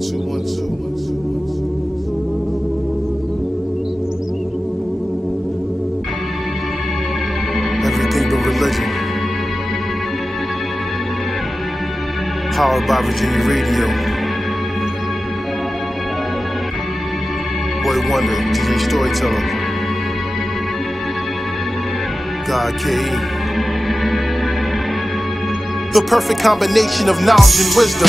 Everything but religion. Powered by Virginia Radio. Boy Wonder, DJ Storyteller. God K.E. The perfect combination of knowledge and wisdom.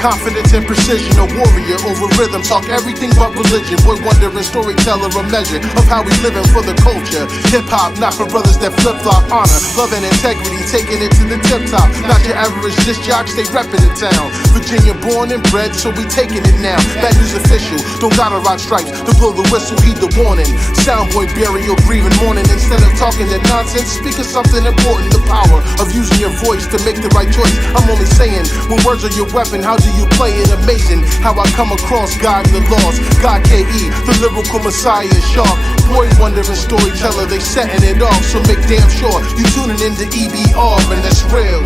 Confidence and precision, a warrior over rhythm. Talk everything but religion. Boy Wonder and Storyteller, a measure of how we living for the culture. Hip-hop, not for brothers that flip-flop. Honor, love and integrity, taking it to the tip-top. Not your average disc jock, stay reppin' the town. Virginia born and bred, so we taking it now. Bad news official, don't gotta rock stripes to blow the whistle, heed the warning. Soundboy bury your grieving morning. Instead of talking that nonsense, speak of something important. The power of using your voice to make the right choice. I'm only saying, when words are your weapon, how do you play it? Amazing how I come across God and the laws. God K.E., the lyrical messiah is sharp. Boy Wonder and Storyteller, they setting it off. So make damn sure you tuning into EBR, and that's real.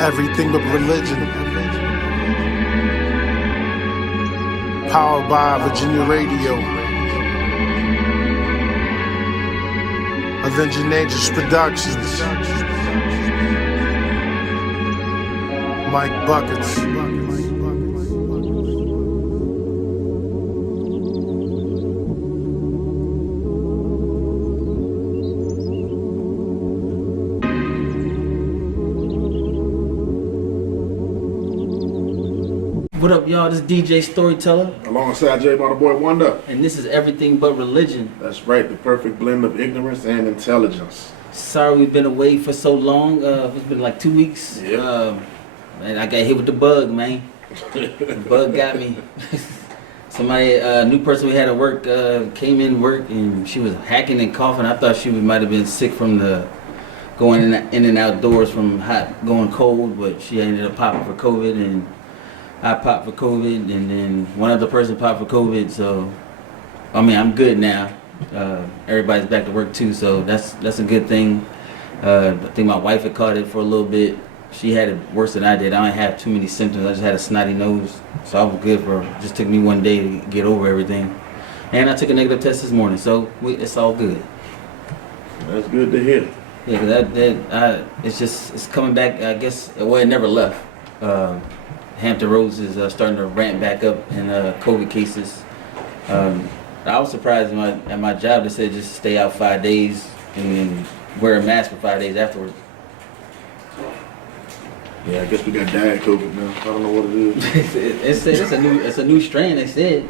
Everything but religion. Powered by Virginia Radio. Avenging Angels Productions. Mike Buckets. What up, y'all? This is DJ Storyteller. Alongside J by the Boy Wonder. And this is Everything But Religion. That's right, the perfect blend of ignorance and intelligence. Sorry we've been away for so long. It's been like 2 weeks. Yeah. And I got hit with the bug, man. The bug got me. Somebody, a new person we had at work, came in work and she was hacking and coughing. I thought she might have been sick from the going in and outdoors from hot going cold, but she ended up popping for COVID, and I popped for COVID, and then one other person popped for COVID. So, I mean, I'm good now. Everybody's back to work too, so that's a good thing. I think my wife had caught it for a little bit. She had it worse than I did. I don't have too many symptoms. I just had a snotty nose, so I was good for. Just took me one day to get over everything. And I took a negative test this morning, so it's all good. That's good to hear. Yeah, it's coming back. I guess it never left. Hampton Roads is starting to ramp back up in COVID cases. I was surprised at my job. They said just stay out 5 days and then wear a mask for 5 days afterwards. Yeah, I guess we got diet COVID now. I don't know what it is. it's a new strain. They said,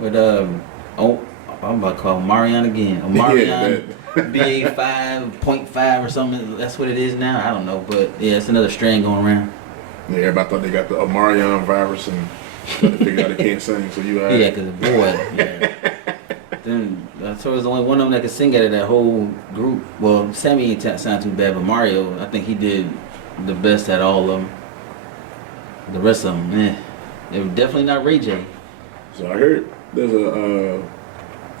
but I'm about to call Marion again. Marion BA5.5 or something. That's what it is now. I don't know, but yeah, it's another strain going around. Yeah, everybody thought they got the Marion virus and they figured out they can't sing, so you had. Yeah, because boy, yeah. Then so it was only one of them that could sing out of that whole group. Well, Sammy ain't sound too bad, but Mario, I think he did the best at all of them. The rest of them, they were definitely not Ray J. So I heard there's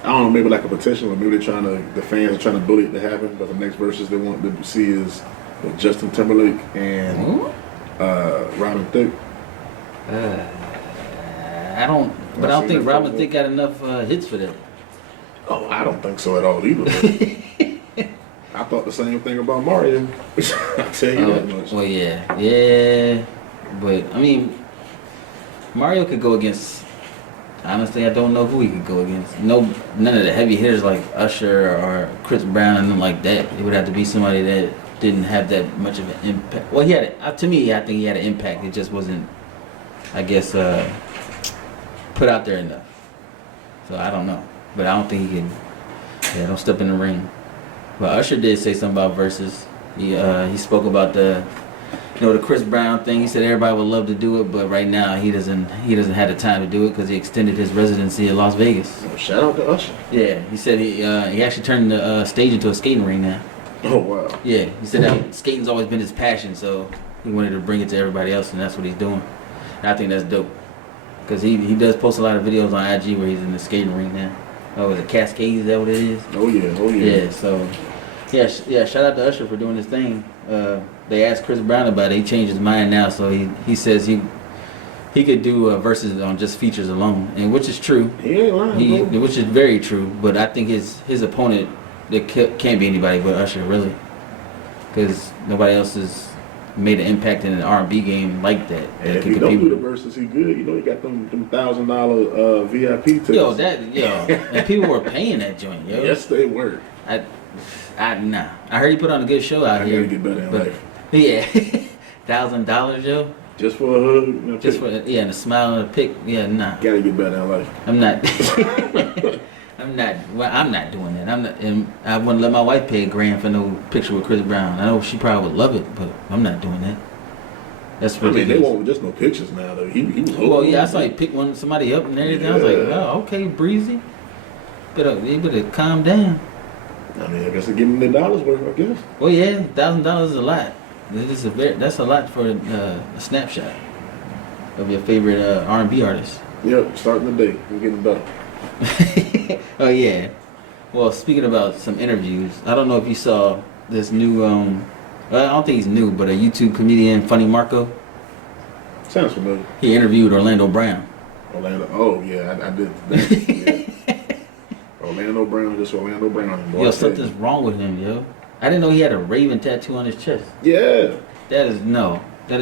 I don't know, maybe like a petition, or maybe the fans are trying to bully it to happen, but the next verses they want to see is with Justin Timberlake and Robin Thicke. I don't think Robin Thicke got enough hits for that. Oh, I don't think so at all either. I thought the same thing about Mario. I'll tell you that much. Well, yeah, but I mean, Mario could go against. Honestly, I don't know who he could go against. None of the heavy hitters like Usher or Chris Brown and them like that. It would have to be somebody that didn't have that much of an impact. Well, to me, I think he had an impact. It just wasn't, I guess, put out there enough. So I don't know, but I don't think he can. Yeah, don't step in the ring. But Usher did say something about verses. He spoke about the Chris Brown thing. He said everybody would love to do it, but right now he doesn't have the time to do it because he extended his residency in Las Vegas. Oh, shout out to Usher. Yeah, he said he actually turned the stage into a skating ring now. Oh wow. Yeah, he said that skating's always been his passion, so he wanted to bring it to everybody else, and that's what he's doing. And I think that's dope because he does post a lot of videos on IG where he's in the skating ring now. Oh, is it Cascades? Is that what it is? Oh yeah. Yeah, so Yeah, yeah. Shout out to Usher for doing his thing. They asked Chris Brown about it. He changed his mind now, so he says he could do verses on just features alone, and which is true. He ain't lying, bro. Which is very true. But I think his opponent, there can't be anybody but Usher, really, because nobody else has made an impact in an R&B game like that. And if he don't do the verses, he good. You know, he got them $1,000 VIP tickets. Yo, and people were paying that joint, yo. Yes, they were. Nah. I heard he put on a good show out here. I gotta get better in life. Yeah, $1,000, yo. Just for a hug and a Just pic. and a smile and a pic. Yeah, nah. Gotta get better in life. I'm not. I'm not doing that. And I wouldn't let my wife pay $1,000 for no picture with Chris Brown. I know she probably would love it, but I'm not doing that. That's ridiculous. I mean, they won't just no pictures now, though. He was well, yeah, I saw he pick somebody up and everything. Yeah. I was like, oh, okay, breezy. You better calm down. I mean, I guess they give him the dollars worth, I guess. Well, yeah, $1,000 is a lot. That's a lot for a snapshot of your favorite R&B artist. Yep, starting the day. We're getting better. Oh yeah. Well, speaking about some interviews, I don't know if you saw this new. Well, I don't think he's new, but a YouTube comedian, Funny Marco. Sounds familiar. He interviewed Orlando Brown. Orlando. Oh yeah, I did. Yeah. Orlando Brown, just Orlando Brown. Boy, Yo, something's wrong with him, yo. I didn't know he had a raven tattoo on his chest. Yeah. That is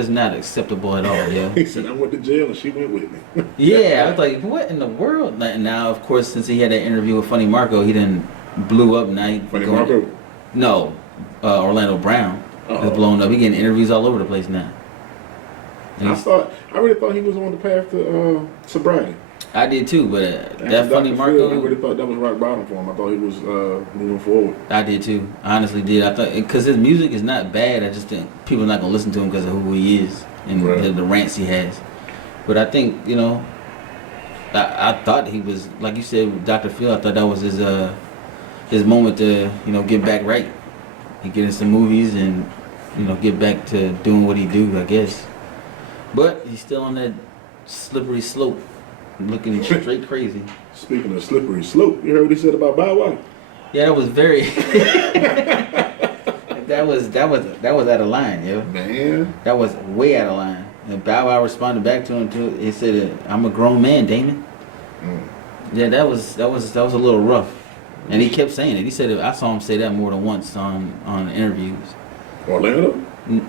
not acceptable at all, yo. He said I went to jail and she went with me. Yeah, I was like, what in the world? Now, of course, since he had that interview with Funny Marco, he didn't blew up. Now Funny Marco? No, Orlando Brown is blown up. He getting interviews all over the place now. I really thought he was on the path to sobriety. I did too, but that Funny Marco. I really thought that was rock bottom for him. I thought he was moving forward. I did too. I honestly did. I thought because his music is not bad. I just think people are not gonna listen to him because of who he is and the rants he has. But I think I thought he was, like you said, with Dr. Phil. I thought that was his moment to get back right. He get in some movies and get back to doing what he do, I guess. But he's still on that slippery slope, looking straight crazy. Speaking of slippery slope, you heard what he said about Bow Wow? Yeah, that was very. that was out of line, yo. Man, that was way out of line. And Bow Wow responded back to him too. He said, "I'm a grown man, Damon." Yeah, that was a little rough. And he kept saying it. He said I saw him say that more than once on interviews. Orlando?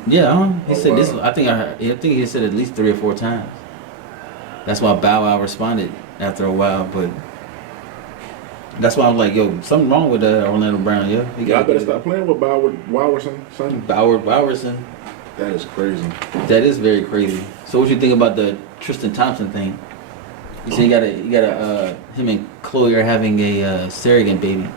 Yeah, he said wow. this. I think he said at least 3 or 4 times. That's why Bow Wow responded after a while, but that's why I was like, yo, something wrong with Orlando Brown, yo. Y'all better stop playing with Bowerson, son. Bowerson. That is crazy. That is very crazy. So what you think about the Tristan Thompson thing? You say you got him and Chloe are having a surrogate baby.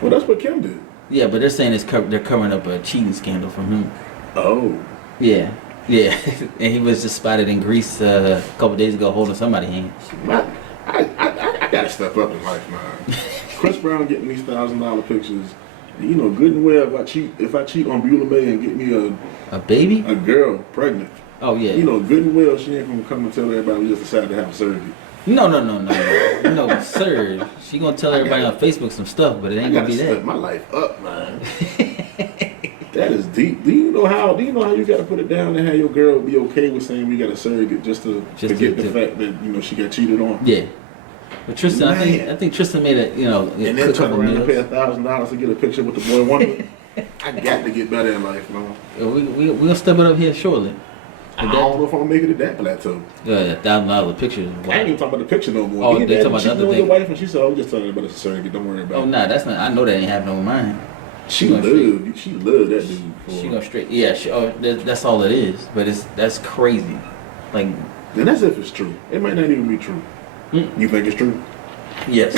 Well, that's what Kim did. Yeah, but they're saying they're covering up a cheating scandal from him. Oh. Yeah. And he was just spotted in Greece a couple days ago holding somebody's hand. I gotta step up in life, man. Chris Brown getting these $1,000 pictures. You know good and well if I cheat on Beulah May and get me a baby? A girl pregnant. Oh yeah. You know good and well she ain't gonna come and tell everybody we just decided to have a surrogate. No, sir. She gonna tell everybody on Facebook some stuff, but it ain't gonna be that. Step my life up, man. That is deep. Do you know how you gotta put it down and have your girl be okay with saying we got a surrogate just to get the fact that she got cheated on? Yeah. But Tristan, I think Tristan made it. And then turn around and pay $1,000 to get a picture with the boy wonder. I got to get better in life, man. We'll step it up here shortly. I don't know if I'm gonna make it to that plateau. Yeah, $1,000 picture. Wow. I ain't even talking about the picture no more. Oh, they talking about the other thing. Your wife and she said, "Oh, just telling you about a surrogate. Don't worry about it." Oh, nah, that's not. I know that ain't happening with mine. She loved that dude. She gonna straight. Yeah, that's all it is. But that's crazy. Like, and that's if it's true. It might not even be true. You think it's true? Yes.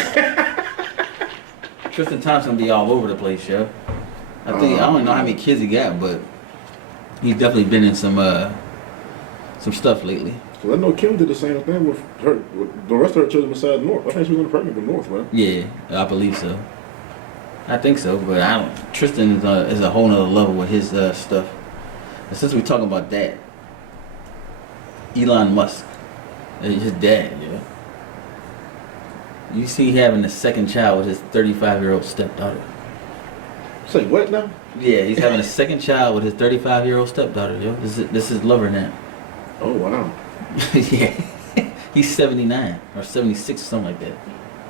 Tristan Thompson be all over the place, yo. I don't know how many kids he got, but he's definitely been in some stuff lately. Well, I know Kim did the same thing with the rest of her children besides North. I think she was pregnant with North, right? Yeah, I believe so. I think so, but Tristan is a whole nother level with his stuff. And since we're talking about that, Elon Musk, his dad, yeah. You see having a second child with his 35-year-old stepdaughter. Say what now? Yeah, he's having a second child with his 35-year-old stepdaughter, yo. This is lover now. Oh wow. Yeah. He's 79 or 76 or something like that.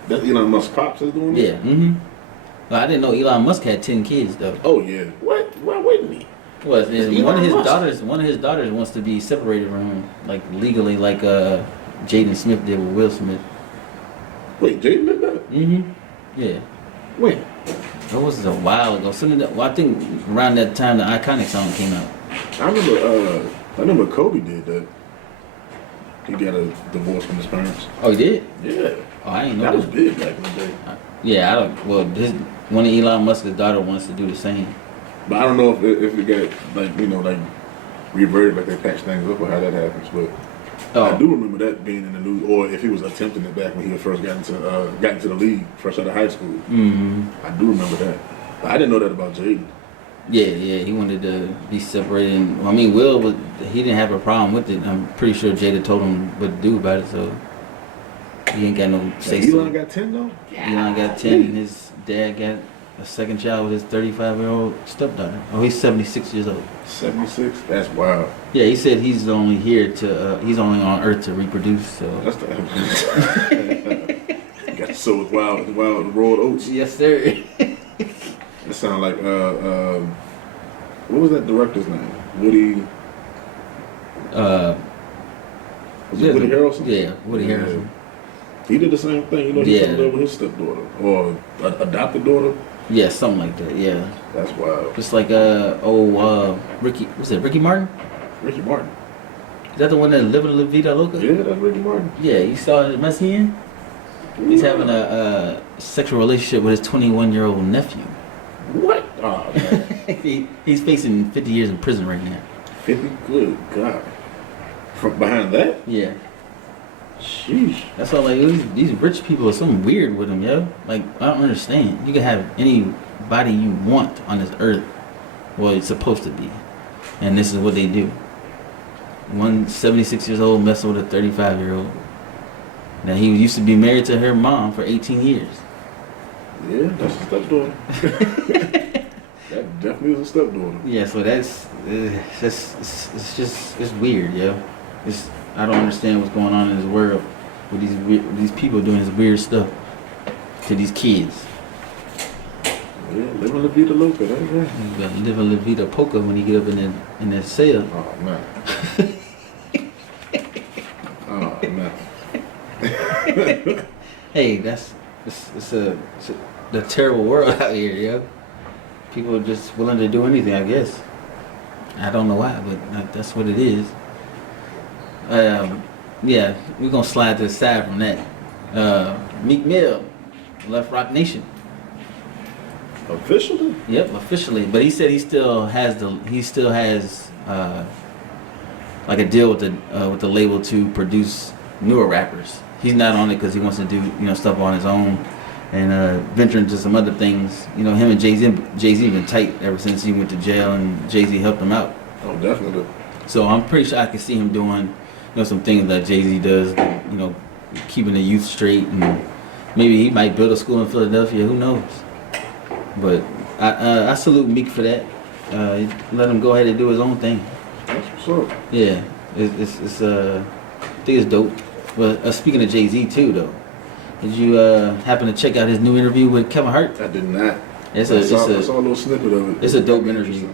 That's Elon Musk pops is doing that? Yeah. Mm-hmm. Well, I didn't know Elon Musk had 10 kids though. Oh yeah. What? Why wouldn't he? Well, one of his daughters wants to be separated from him, like legally, like Jaden Smith did with Will Smith. Wait, Jaden did that? Mm-hmm. Yeah. When? That was a while ago. I think around that time the Iconic song came out. I remember Kobe did that. He got a divorce from his parents. Oh, he did? Yeah. Oh, I ain't know that was big back in the day. Yeah, I don't. Well, one of Elon Musk's daughter wants to do the same. But I don't know if it got like reverted, like they patched things up, or how that happens. But I do remember that being in the news, or if he was attempting it back when he first got into the league, fresh out of high school. Mm-hmm. I do remember that. But I didn't know that about Jaden. Yeah, he wanted to be separated. And, well, I mean, he didn't have a problem with it. I'm pretty sure Jada told him what to do about it, so he ain't got no say. Elon got 10 though. Elon got 10, and his dad got a second child with his 35-year-old stepdaughter. Oh, he's 76 years old. 76? That's wild. Yeah, he said he's only he's only on Earth to reproduce. So that's the. Got to sow with wild rolled oats. Yes, sir. It sounds like what was that director's name? Woody. Was it Woody Harrelson? Yeah, Woody Harrelson. He did the same thing. He took over his stepdaughter or adopted daughter. Yeah, something like that. Yeah. That's wild. Just like Ricky. Was it Ricky Martin? Ricky Martin. Is that the one that lived in La Vida Loca? Yeah, that's Ricky Martin. Yeah, you saw it mess in? He's having a sexual relationship with his 21-year-old nephew. What? Oh, man. He's facing 50 years in prison right now. 50? Good God. From behind that? Yeah. Sheesh. That's all. Like these rich people are something weird with them, yo. Like I don't understand. You can have anybody you want on this earth. Well, it's supposed to be, and this is what they do. One 76 years old messing with a 35-year-old. Now he used to be married to her mom for 18 years. Yeah, that's a stepdaughter. That definitely is a stepdaughter. Yeah, so it's weird, yo. I don't understand what's going on in this world with these people doing this weird stuff to these kids. Yeah, living La Vida Loca, that's right. You gotta live a La Vida Poca when you get up in that cell. Oh man. Oh man. Hey, it's a terrible world out here, yo. People are just willing to do anything, I guess. I don't know why, but that's what it is. Yeah, we're gonna slide to the side from that. Meek Mill left Rock Nation. Officially? Yep, officially. But he said he still has like a deal with the label to produce newer rappers. He's not on it because he wants to do stuff on his own and venture into some other things. Him and Jay-Z been tight ever since he went to jail and Jay-Z helped him out. Oh, definitely. So I'm pretty sure I can see him doing some things that Jay-Z does, keeping the youth straight, and maybe he might build a school in Philadelphia, who knows. But I salute Meek for that. Let him go ahead and do his own thing. That's what's up. Yeah, it's I think it's dope. But speaking of Jay-Z too, though, did you happen to check out his new interview with Kevin Hart? I did not. I saw a little snippet of it. It's a dope interview.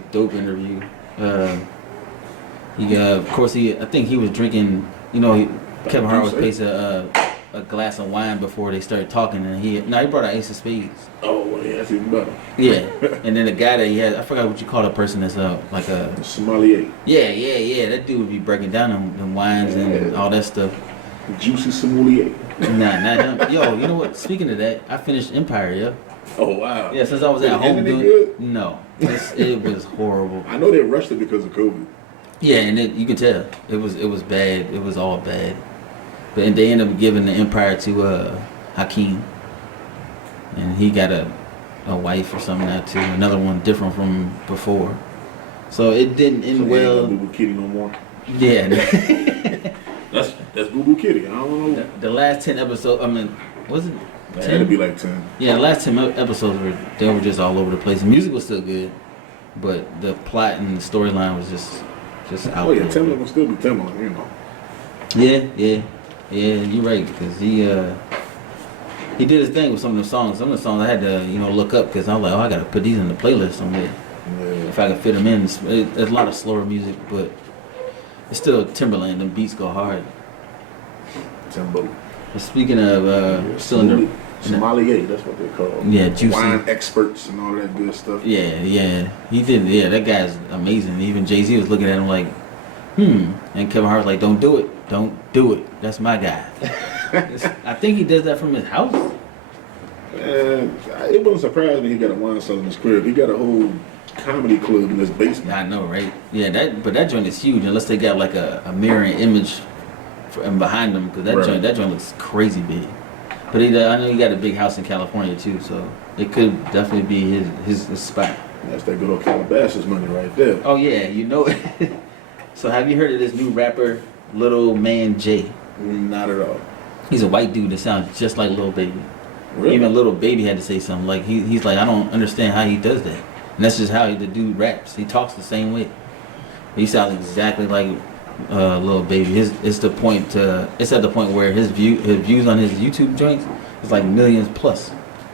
Of course, I think he was drinking. Kevin Hart was placing a glass of wine before they started talking, and he brought out Ace of Spades. Oh, well, yeah, that's even better. Yeah, and then the guy that he had, I forgot what you call a person that's like a sommelier. Yeah. That dude would be breaking down them wines and all that stuff. Juicy sommelier. Nah, not him. Yo, you know what? Speaking of that, I finished Empire, yo. Oh wow. Yeah, since I was at home doing. Good? No, it was horrible. I know they rushed it because of COVID. Yeah, and you can tell it was bad. It was all bad. But they ended up giving the Empire to Hakeem, and he got a wife or something now too. Another one different from before. So it didn't end well. Boo Boo Kitty no more. Yeah. That's Boo Boo Kitty. I don't know. The last 10 episodes. I mean, was it It had to be like 10. Yeah, the last 10 episodes were just all over the place. The music was still good, but the plot and the storyline was just out. Oh yeah, Timbaland will still be Timbaland, you know. Yeah. You're right, because he did his thing with some of the songs. Some of the songs I had to look up because I was like, I gotta put these in the playlist somewhere. Yeah. If I can fit them in. There's a lot of slower music, but it's still Timberland. Them beats go hard. Timbo. Speaking of still in the sommelier, that's what they call. Yeah, Juicy. Wine experts and all that good stuff. Yeah. He did. Yeah, that guy's amazing. Even Jay-Z was looking at him like, And Kevin Hart was like, don't do it. Don't do it. That's my guy. I think he does that from his house. And it wouldn't surprise me he got a wine cellar in his crib. He got a whole comedy club in his basement. I know, right? Yeah, that joint is huge unless they got like a mirroring image behind them, because that joint looks crazy big. But I know he got a big house in California too, so it could definitely be his spot. That's that good old Calabasas money right there. Oh yeah, you know it. So have you heard of this new rapper, Little Man Jay? Not at all. He's a white dude that sounds just like Lil Baby. Really? Even Lil Baby had to say something. Like he's like, I don't understand how he does that. And that's just how the dude raps. He talks the same way. He sounds exactly like Lil Baby. It's at the point where his views on his YouTube joints is like millions plus,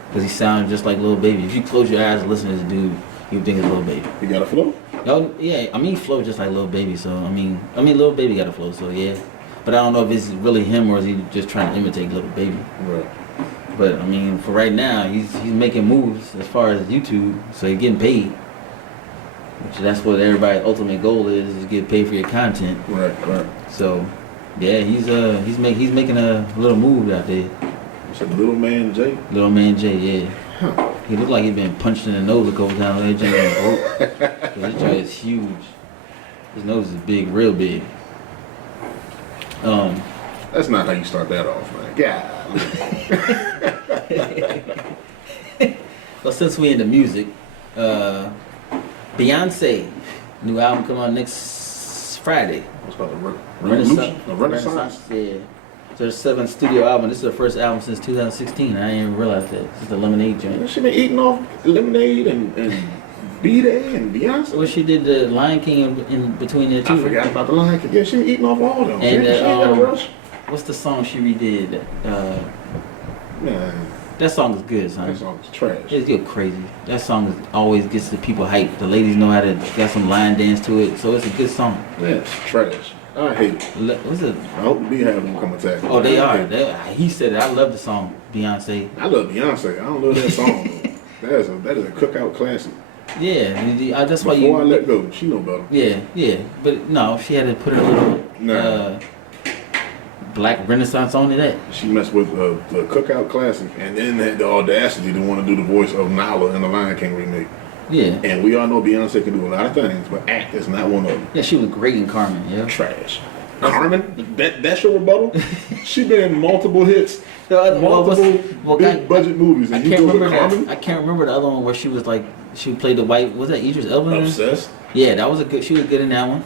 because he sounds just like Lil Baby. If you close your eyes and listen to this dude, you think it's Lil Baby. He got a flow? Oh yeah, I mean he flow just like Lil Baby. So I mean Lil Baby got a flow. So yeah, but I don't know if it's really him or is he just trying to imitate Lil Baby. Right. But I mean, for right now, he's making moves as far as YouTube, so he's getting paid. Which that's what everybody's ultimate goal is get paid for your content. Right. So, yeah, he's making a little move out there. You said Little Man Jay? Little Man Jay, yeah. Huh. He looked like he'd been punched in the nose a couple times. That joint broke. His joint is huge. His nose is big, real big. That's not how you start that off, man. Yeah. Well, since we into music, Beyonce new album come out next Friday. What's called a Renaissance. Yeah. It's her 7th studio album. This is her first album since 2016. I didn't even realize that. This is the Lemonade joint. She been eating off Lemonade and B-Day and Beyonce. Well, she did the Lion King in between there too. I forgot about the Lion King. Yeah, she been eating off all of them. And she ain't got a rush. What's the song she redid? Man, that song is good, son. that song is trash. It's go crazy. That song always gets the people hyped. The ladies know how to got some line dance to it, so it's a good song. Yeah, it's trash. I hate it. What's it? I hope the Beehive don't come attack me. Oh, they are. He said it. I love the song Beyonce. I love Beyonce. I don't love that song. That is a cookout classic. Yeah, that's why Before I Let Go, she know better. Yeah, but no, she had to put her little black Renaissance on that. She messed with the cookout classic, and then had the audacity to want to do the voice of Nala in the Lion King remake. Yeah. And we all know Beyonce can do a lot of things, but act is not one of them. Yeah, she was great in Carmen. Yeah. Trash. Carmen? That's your rebuttal? She been in multiple hits, big budget movies, and you go with Carmen? I can't remember the other one where she was like, she played the white, was that Idris Elba? Obsessed? Yeah, that was she was good in that one.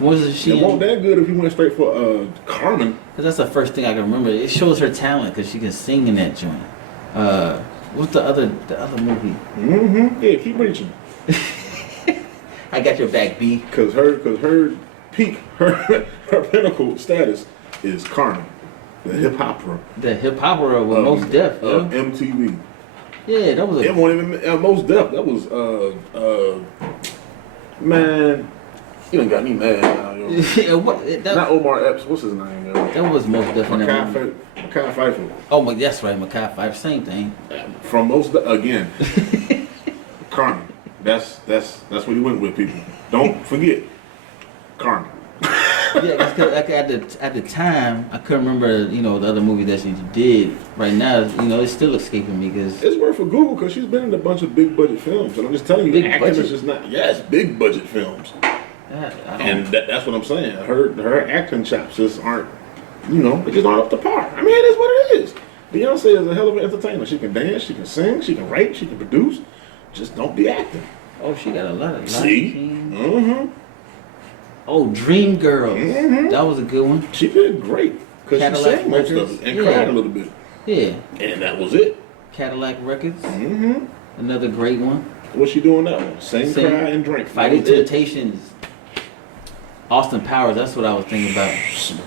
Was she? It wasn't that good if you went straight for Carmen. Cause that's the first thing I can remember. It shows her talent because she can sing in that joint. What's the other movie? Mm-hmm. Yeah, keep reaching. I got your back, B. Cause her peak, her pinnacle status is Carmen, the hip opera. The hip opera with Most Def. MTV. Yeah, that was. It wasn't even Most Def. That was man. You done got me mad now, yo. Not Omar Epps. What's his name, yo? That was Most Def. Mackay Pfeiffer. Oh, that's right, Mackay Pfeiffer. Same thing. From Most Def again. Carmen. That's what he went with, people. Don't forget Carmen. Yeah, because at the time I couldn't remember, the other movie that she did. Right now, it's still escaping me because it's worth for Google because she's been in a bunch of big budget films, and I'm just telling you, acting is just not. Yes, big budget films. And that's what I'm saying. Her acting chops just aren't, they just aren't up to par. I mean, it is what it is. Beyonce is a hell of an entertainer. She can dance, she can sing, she can write, she can produce. Just don't be acting. Oh, she got a lot of. See? Mm-hmm. Oh, Dream Girls. Mm-hmm. That was a good one. She did great. Because she sang most of it and cried a little bit. Yeah. And that was it. Cadillac Records. Mm-hmm. Another great one. What's she doing that one? Sing, cry, and drink. Fighting Temptations. Austin Powers. That's what I was thinking about.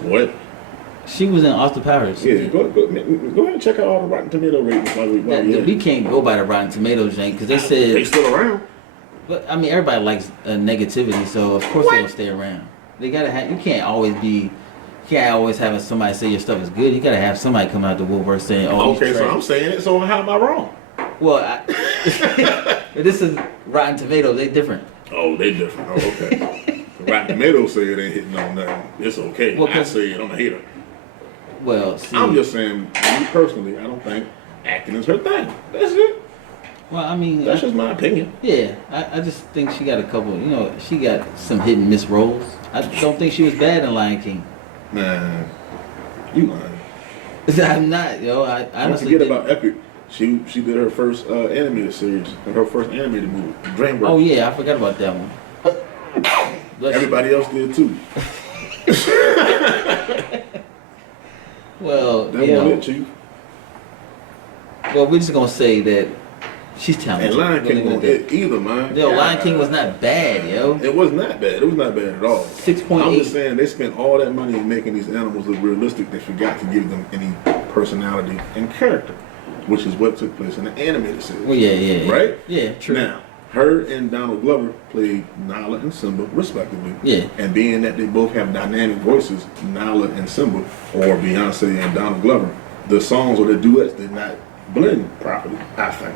What? She was in Austin Powers. Yeah, go ahead and check out all the Rotten Tomato ratings. We can't go by the Rotten Tomatoes, Jane, because they said they still around. But I mean, everybody likes negativity, so of course they will stay around. They gotta have. You can't always have somebody say your stuff is good. You gotta have somebody come out the woodwork saying, "Oh, okay." So I'm saying it. So how am I wrong? Well, this is Rotten Tomatoes. They different. Oh, they different. Oh, okay. Rotten Tomatoes say it ain't hitting on nothing. It's okay. Well, I say it. I'm a hater. Well, see, I'm just saying, me personally, I don't think acting is her thing. That's it. Well, I mean, that's just my opinion. Yeah, I just think she got a couple. You know, she got some hit and miss roles. I don't think she was bad in Lion King. Nah, you lying. I'm not, yo. I honestly don't forget about Epic. She did her first animated series, her first animated movie, DreamWorks. Oh yeah, I forgot about that one. Everybody else did too. Well, that wasn't it, Chief. Well, we're just gonna say that she's talented. And Lion King wasn't it either, man. Yo, Lion King was not bad, yo. It was not bad. It was not bad at all. 6.8. I'm just saying they spent all that money making these animals look realistic. They forgot to give them any personality and character, which is what took place in the animated series. Well, yeah. Right? Yeah, true. Now, her and Donald Glover played Nala and Simba, respectively. Yeah. And being that they both have dynamic voices, Nala and Simba, or Beyonce and Donald Glover, the songs or the duets did not blend properly, I think.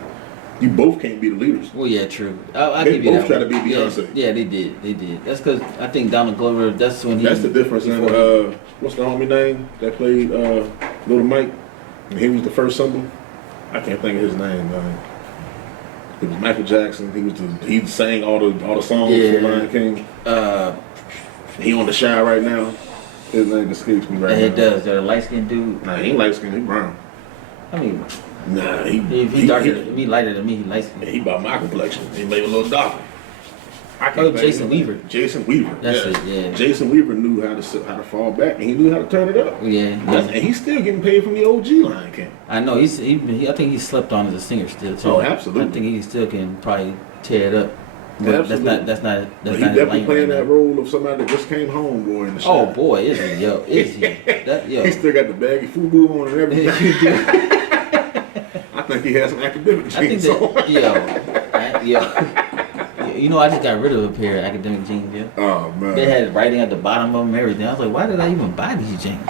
You both can't be the leaders. Well, yeah, true. I they give you both that try one. to be Beyonce. Yeah, they did. That's because I think Donald Glover, that's when he... That's the difference in, what's the homie name that played Little Mike? And he was the first Simba. I can't think of his name, man. It was Michael Jackson. He sang all the songs for Lion King. He on the Shy right now. His name escapes me right now. It does. That a light skinned dude. Nah, he ain't light skinned. He brown. I mean, nah, he darker than me, lighter than me. He light skinned. He about my complexion. He maybe a little darker. Jason Weaver. Jason Weaver. That's it. Yeah. Jason Weaver knew how to fall back, and he knew how to turn it up. Yeah. And he's still getting paid from the OG Lion King. I know. I think he slept on as a singer still too. Oh, absolutely. I think he still can probably tear it up. But absolutely. That's not. He definitely playing that role of somebody that just came home, boy. In the oh boy, is he? Yo, is he? He still got the baggy FUBU on and everything. I think he has some academic jeans on. You know, I just got rid of a pair of academic jeans, yeah. Oh, man. They had writing at the bottom of them and everything. I was like, why did I even buy these jeans?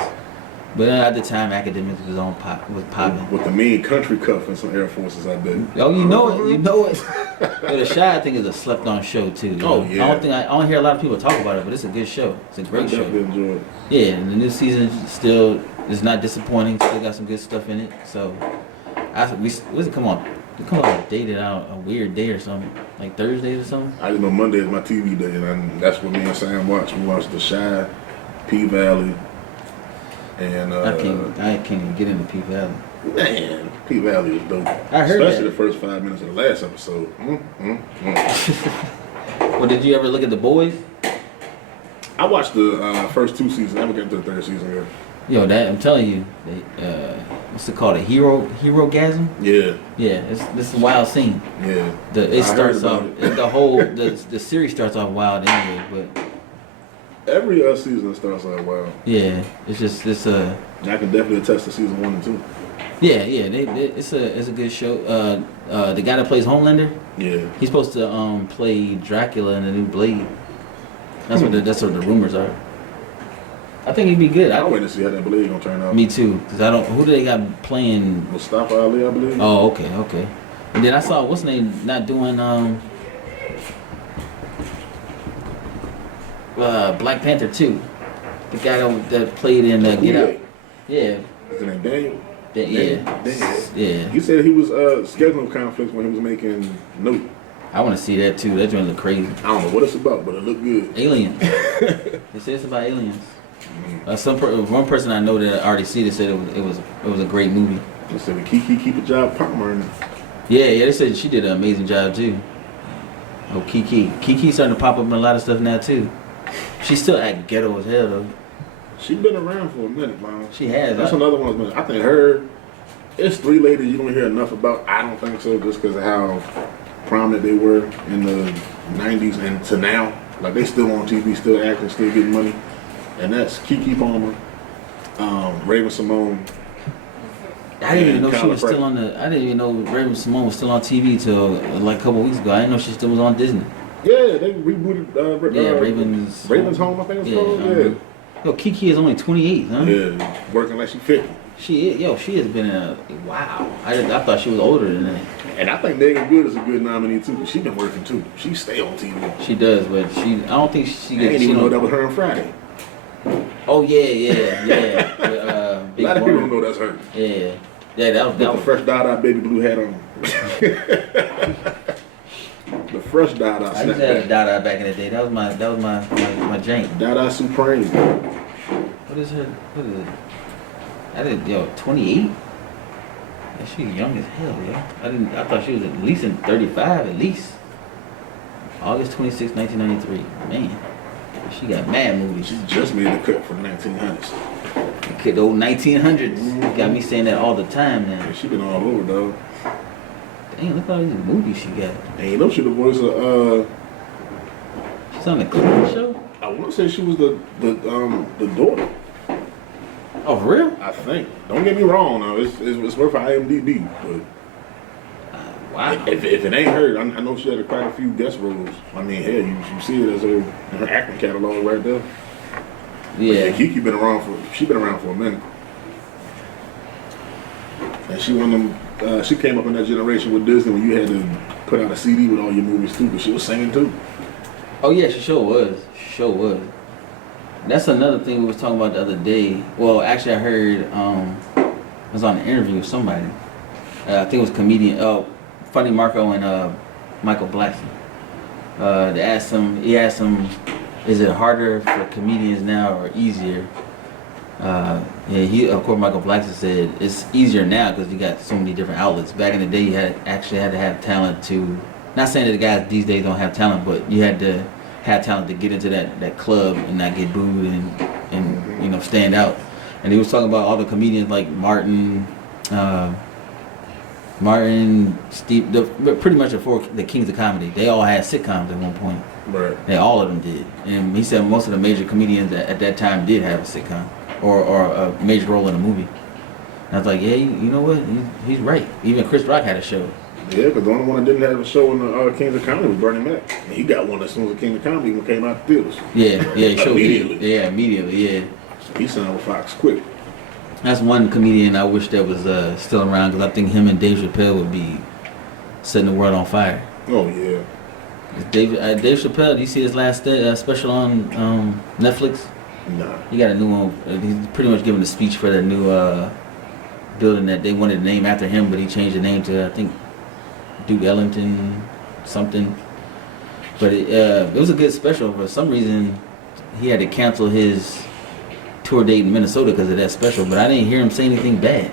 But at the time, academics was popping. With the mean country cuff and some Air Forces, I bet. Oh, you know it. But the Shy, I think, is a slept-on show, too. Oh, yeah. I don't hear a lot of people talk about it, but it's a good show. It's a great show. I definitely enjoy it. Yeah, and the new season still is not disappointing. Still got some good stuff in it. So, what's it come on? It come on a weird day or something, like Thursdays or something. I just know Monday is my TV day, and that's what me and Sam watch. We watch The Shy, P-Valley, and I can't even get into P-Valley. Man, P-Valley is dope. I heard especially that. The first 5 minutes of the last episode. Well, did you ever look at The Boys? I watched the first 2 seasons. I haven't gotten to the 3rd season yet. Yo, that I'm telling you, what's it called? A hero-gasm? Yeah. Yeah, this is a wild scene. Yeah. It starts off the series starts off wild anyway, but every season starts off wild. Yeah, it's just this. I can definitely attest to season 1 and 2. Yeah, it's a good show. The guy that plays Homelander. Yeah. He's supposed to play Dracula in the new Blade. That's what the rumors are. I think he'd be good. I'm waiting to see how that Blade gonna turn out. Me too, because I don't. Who do they got playing? Mustafa Ali, I believe. Oh, okay. And then I saw what's his name not doing Black Panther 2. The guy that played in Get Out. Yeah. Is his name Daniel? Yeah. He said he was scheduling conflicts when he was making Note. I want to see that too. That joint look crazy. I don't know what it's about, but it looked good. Aliens. They say it's about aliens. One person I know that already see it said it was a great movie. They said Kiki keep a job Palmer. Yeah. They said she did an amazing job too. Oh, Kiki's starting to pop up in a lot of stuff now too. She's still act ghetto as hell though. She been around for a minute, man. She has. That's another one. I think her. It's three ladies you don't hear enough about. I don't think so, just because of how prominent they were in the '90s and to now. Like they still on TV, still acting, still getting money. And that's Keke Palmer, Raven Simone. I didn't even know she was still on the. I didn't even know Raven Simone was still on TV till like a couple weeks ago. I didn't know she still was on Disney. Yeah, they rebooted. Raven's Home, I think it's called. Yeah. Yo, Keke is only 28, huh? Yeah, working like she 50. She has been in a wow. I thought she was older than that. And I think Megan Good is a good nominee too, because she been working too. She stay on TV. She does, but I don't think she gets. I didn't even know that was her on Friday. Oh yeah. A lot of people don't know that's her. Yeah, that was the fresh Dada baby blue hat on. The fresh Dada. I used to have a Dada back in the day. That was my jank. Dada Supreme. What is it? I didn't 28. Yeah, she's young as hell, yo. I thought she was at least in 35 at least. August 26, 1993. Man, she got mad movies. She just made the cut for the 1900s. The old 1900s. Mm-hmm. Got me saying that all the time now. Yeah, she been all over, dog. Dang, look at all these movies she got. And you know she the voice of She's on the Clinton show? I want to say she was the daughter. Oh, for real? I think. Don't get me wrong, though. It's worth IMDb, but wow. If it ain't her, I know she had quite a few guest roles. I mean, hell, you see it as her acting catalog right there. Yeah. Keke been around for a minute, and she one of them. She came up in that generation with Disney when you had to put out a CD with all your movies too, but she was singing too. Oh yeah, she sure was. That's another thing we was talking about the other day. Well, actually, I heard I was on an interview with somebody. I think it was comedian. Funny Marco and Michael Blackson. They asked him. He asked him, "Is it harder for comedians now or easier?" Of course, Michael Blackson said it's easier now because you got so many different outlets. Back in the day, you had to have talent to. Not saying that the guys these days don't have talent, but you had to have talent to get into that club and not get booed and stand out. And he was talking about all the comedians like Martin, Steve, pretty much the kings of comedy. They all had sitcoms at one point. Right. All of them did. And he said most of the major comedians at that time did have a sitcom or a major role in a movie. And I was like, yeah, you know what? He's right. Even Chris Rock had a show. Yeah, because the only one that didn't have a show in the Kings of Comedy was Bernie Mac. And he got one as soon as the Kings of Comedy even came out the theaters. Yeah, he showed immediately. Yeah, immediately, yeah. So he signed with Fox quick. That's one comedian I wish that was still around because I think him and Dave Chappelle would be setting the world on fire. Oh, yeah. Dave Chappelle, do you see his last special on Netflix? Nah. He got a new one. He's pretty much giving a speech for that new building that they wanted to name after him, but he changed the name to, I think, Duke Ellington something. But it was a good special. For some reason, he had to cancel his tour date in Minnesota because of that special, but I didn't hear him say anything bad.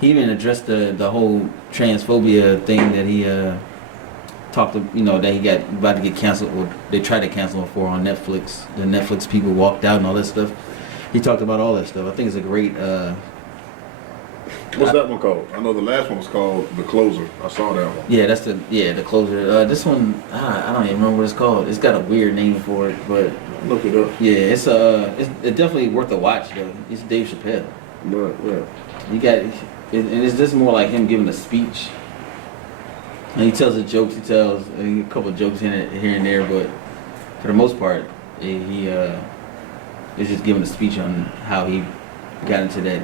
He even addressed the whole transphobia thing that he talked to, that he got about to get canceled, or they tried to cancel him for on Netflix. The Netflix people walked out and all that stuff. He talked about all that stuff. I think it's a great what's that one called? I know the last one was called The Closer. I saw that one. Yeah, that's the Closer. This one, I don't even remember what it's called. It's got a weird name for it, but look it up. Yeah, it's definitely worth a watch though. It's Dave Chappelle. Right. You got and it's just more like him giving a speech. And he tells the jokes. He tells a couple of jokes here and there, but for the most part, he is just giving a speech on how he got into that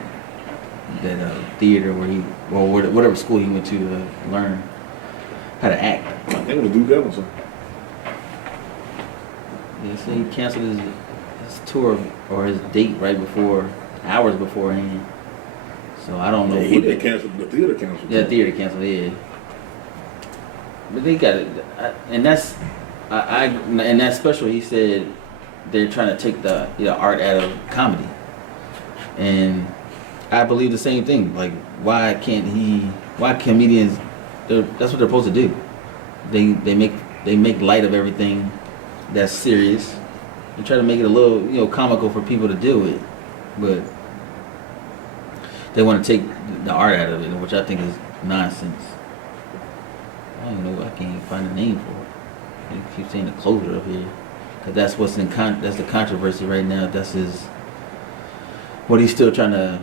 theater whatever school he went to learn how to act. I think it was Duke Ellington. Yeah, so he canceled his tour or his date hours beforehand. So I don't know. Yeah, he did cancel. The theater canceled. Yeah, the theater canceled. Yeah, but they got it, and that's in that special he said they're trying to take the art out of comedy, and I believe the same thing. Like, why comedians? That's what they're supposed to do. They make light of everything that's serious and try to make it a little comical for people to deal with. but they want to take the art out of it, which I think is nonsense. I don't know. I can't even find a name for it. They keep saying the closure up here, because that's what's that's the controversy right now. That's what he's still trying to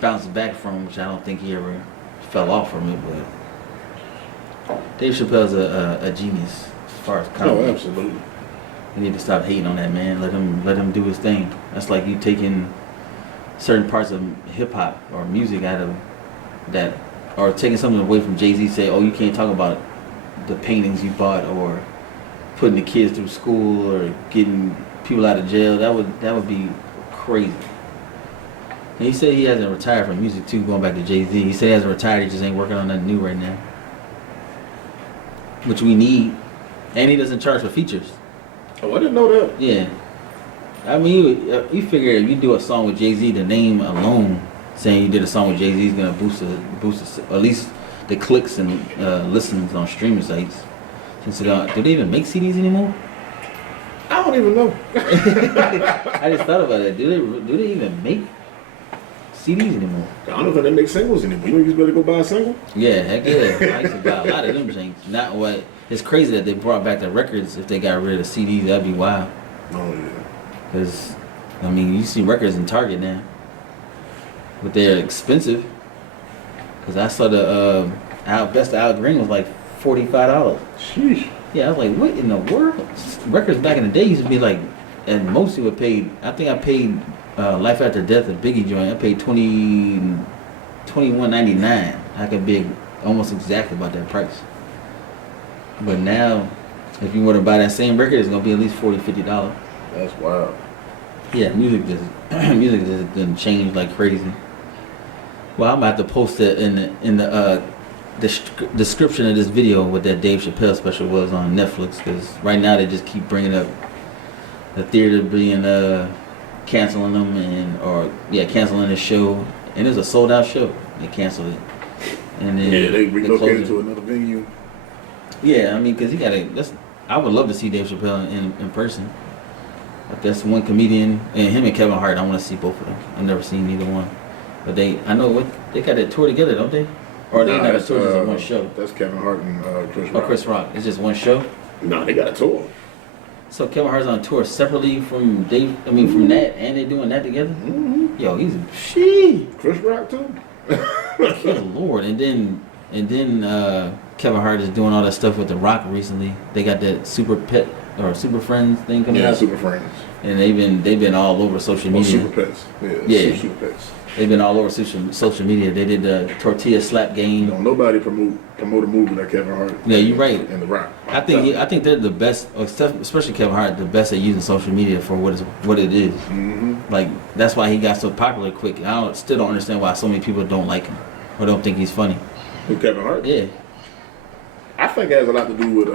bounce back from, which I don't think he ever fell off from it. But Dave Chappelle's a genius as far as comedy. Oh, absolutely. You need to stop hating on that man. Let him do his thing. That's like you taking certain parts of hip hop or music out of that, or taking something away from Jay-Z. Say, oh, you can't talk about the paintings you bought, or putting the kids through school, or getting people out of jail. That would be crazy. And he said he hasn't retired from music too. Going back to Jay-Z, he said he hasn't retired. He just ain't working on nothing new right now, which we need. And he doesn't charge for features. Oh, I didn't know that. Yeah. I mean, you figure if you do a song with Jay-Z, the name alone, saying you did a song with Jay-Z is going to boost at least the clicks and listens on streaming sites. Since do they even make CDs anymore? I don't even know. I just thought about it. Do they even make CDs anymore? I don't know if they make singles anymore. You know, you better go buy a single. Yeah, heck yeah. I used to buy a lot of them things. Not what. It's crazy that they brought back the records. If they got rid of CDs, that'd be wild. Oh yeah. Because, I mean, you see records in Target now. But they're expensive. Because I saw the best Al Green was like $45. Sheesh. Yeah, I was like, what in the world? Records back in the day used to be like, and most people paid, I think I paid Life After Death, a Biggie joint, I paid $21.99. I could be almost exactly about that price. But now, if you want to buy that same record, it's going to be at least $40, $50. That's wild. Yeah, music just done changed like crazy. Well, I'm about to post it in the description of this video what that Dave Chappelle special was on Netflix, because right now they just keep bringing up the theater being canceling them canceling the show, and it's a sold out show. They canceled it, and then they relocated to another venue. Yeah, I mean, because I would love to see Dave Chappelle in person. But that's one comedian, and him and Kevin Hart. I want to see both of them. I've never seen either one, but they got that tour together, don't they? Or they got a tour just one show. That's Kevin Hart and Chris Rock. Oh, Chris Rock. It's just one show. No, they got a tour. So Kevin Hart's on tour separately from Dave. I mean, from that, and they doing that together. Mm-hmm. Yo, he's Chris Rock too. Good Lord, and then Kevin Hart is doing all that stuff with The Rock recently. They got that Super Pet or Super Friends thing coming out. Yeah, Super Friends. And they've been all over social media. Super Pets. Yeah. Super Pets. They've been all over social media. They did the tortilla slap game. Don't nobody promote a movie like Kevin Hart. Yeah, you're right. And The Rock. I think they're the best, especially Kevin Hart, the best at using social media for what it is. Mm-hmm. Like that's why he got so popular quick. I still don't understand why so many people don't like him or don't think he's funny. Who, Kevin Hart? Yeah. I think it has a lot to do with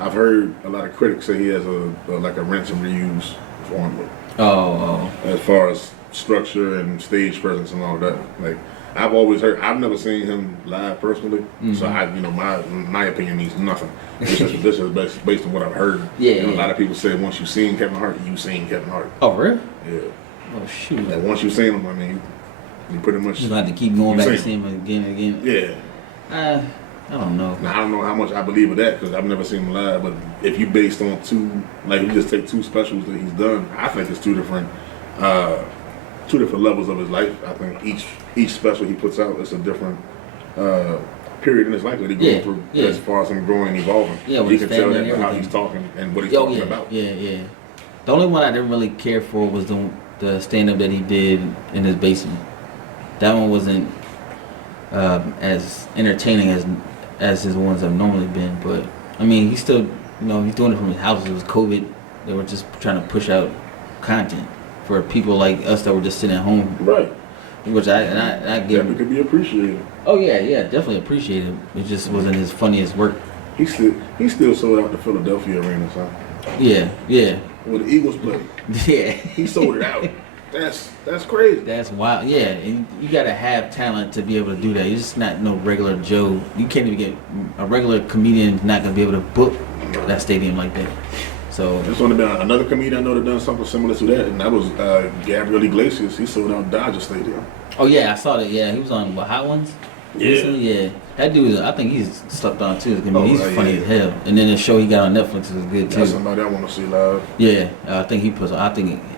I've heard a lot of critics say he has a rinse and reuse formula. Oh. As far as structure and stage presence and all that. Like I've always heard. I've never seen him live personally, Mm-hmm. so my opinion means nothing. This is based on what I've heard. Yeah, And yeah. A lot of people say once you've seen Kevin Hart, you've seen Kevin Hart. Oh, really? Yeah. Oh, shoot. Like once you've seen him, I mean, you pretty much. You have to keep going back seen and see him again and again. Yeah. I don't know. Now I don't know how much I believe of that because I've never seen him live. But if you based on if you just take two specials that he's done, I think it's two different levels of his life. I think each special he puts out is a different period in his life that he's going through as far as him growing and evolving. Yeah, you can tell that that how he's talking and what he's talking about. Yeah. The only one I didn't really care for was the stand-up that he did in his basement. That one wasn't as entertaining as his ones have normally been, but I mean, he's still, he's doing it from his house. It was COVID. They were just trying to push out content for people like us that were just sitting at home. Right. Which I give. Definitely could be appreciated. Oh yeah, definitely appreciated. It just wasn't his funniest work. He still sold out the Philadelphia arena, son. Yeah. When the Eagles played. Yeah. He sold it out. That's crazy. That's wild. Yeah, and you gotta have talent to be able to do that. You're just not no regular Joe. You can't even get a regular comedian not gonna be able to book that stadium like that. So there's only been another comedian I know that done something similar to that, and that was Gabriel Iglesias. He sold out Dodger Stadium. oh yeah, I saw that. Yeah, he was on what, Hot Ones. Yeah. Recently? Yeah. That dude, I think he's slept on too. I mean, Oh, he's funny yeah. as hell. And then the show he got on Netflix was good too. That's somebody I want to see live. Yeah, I think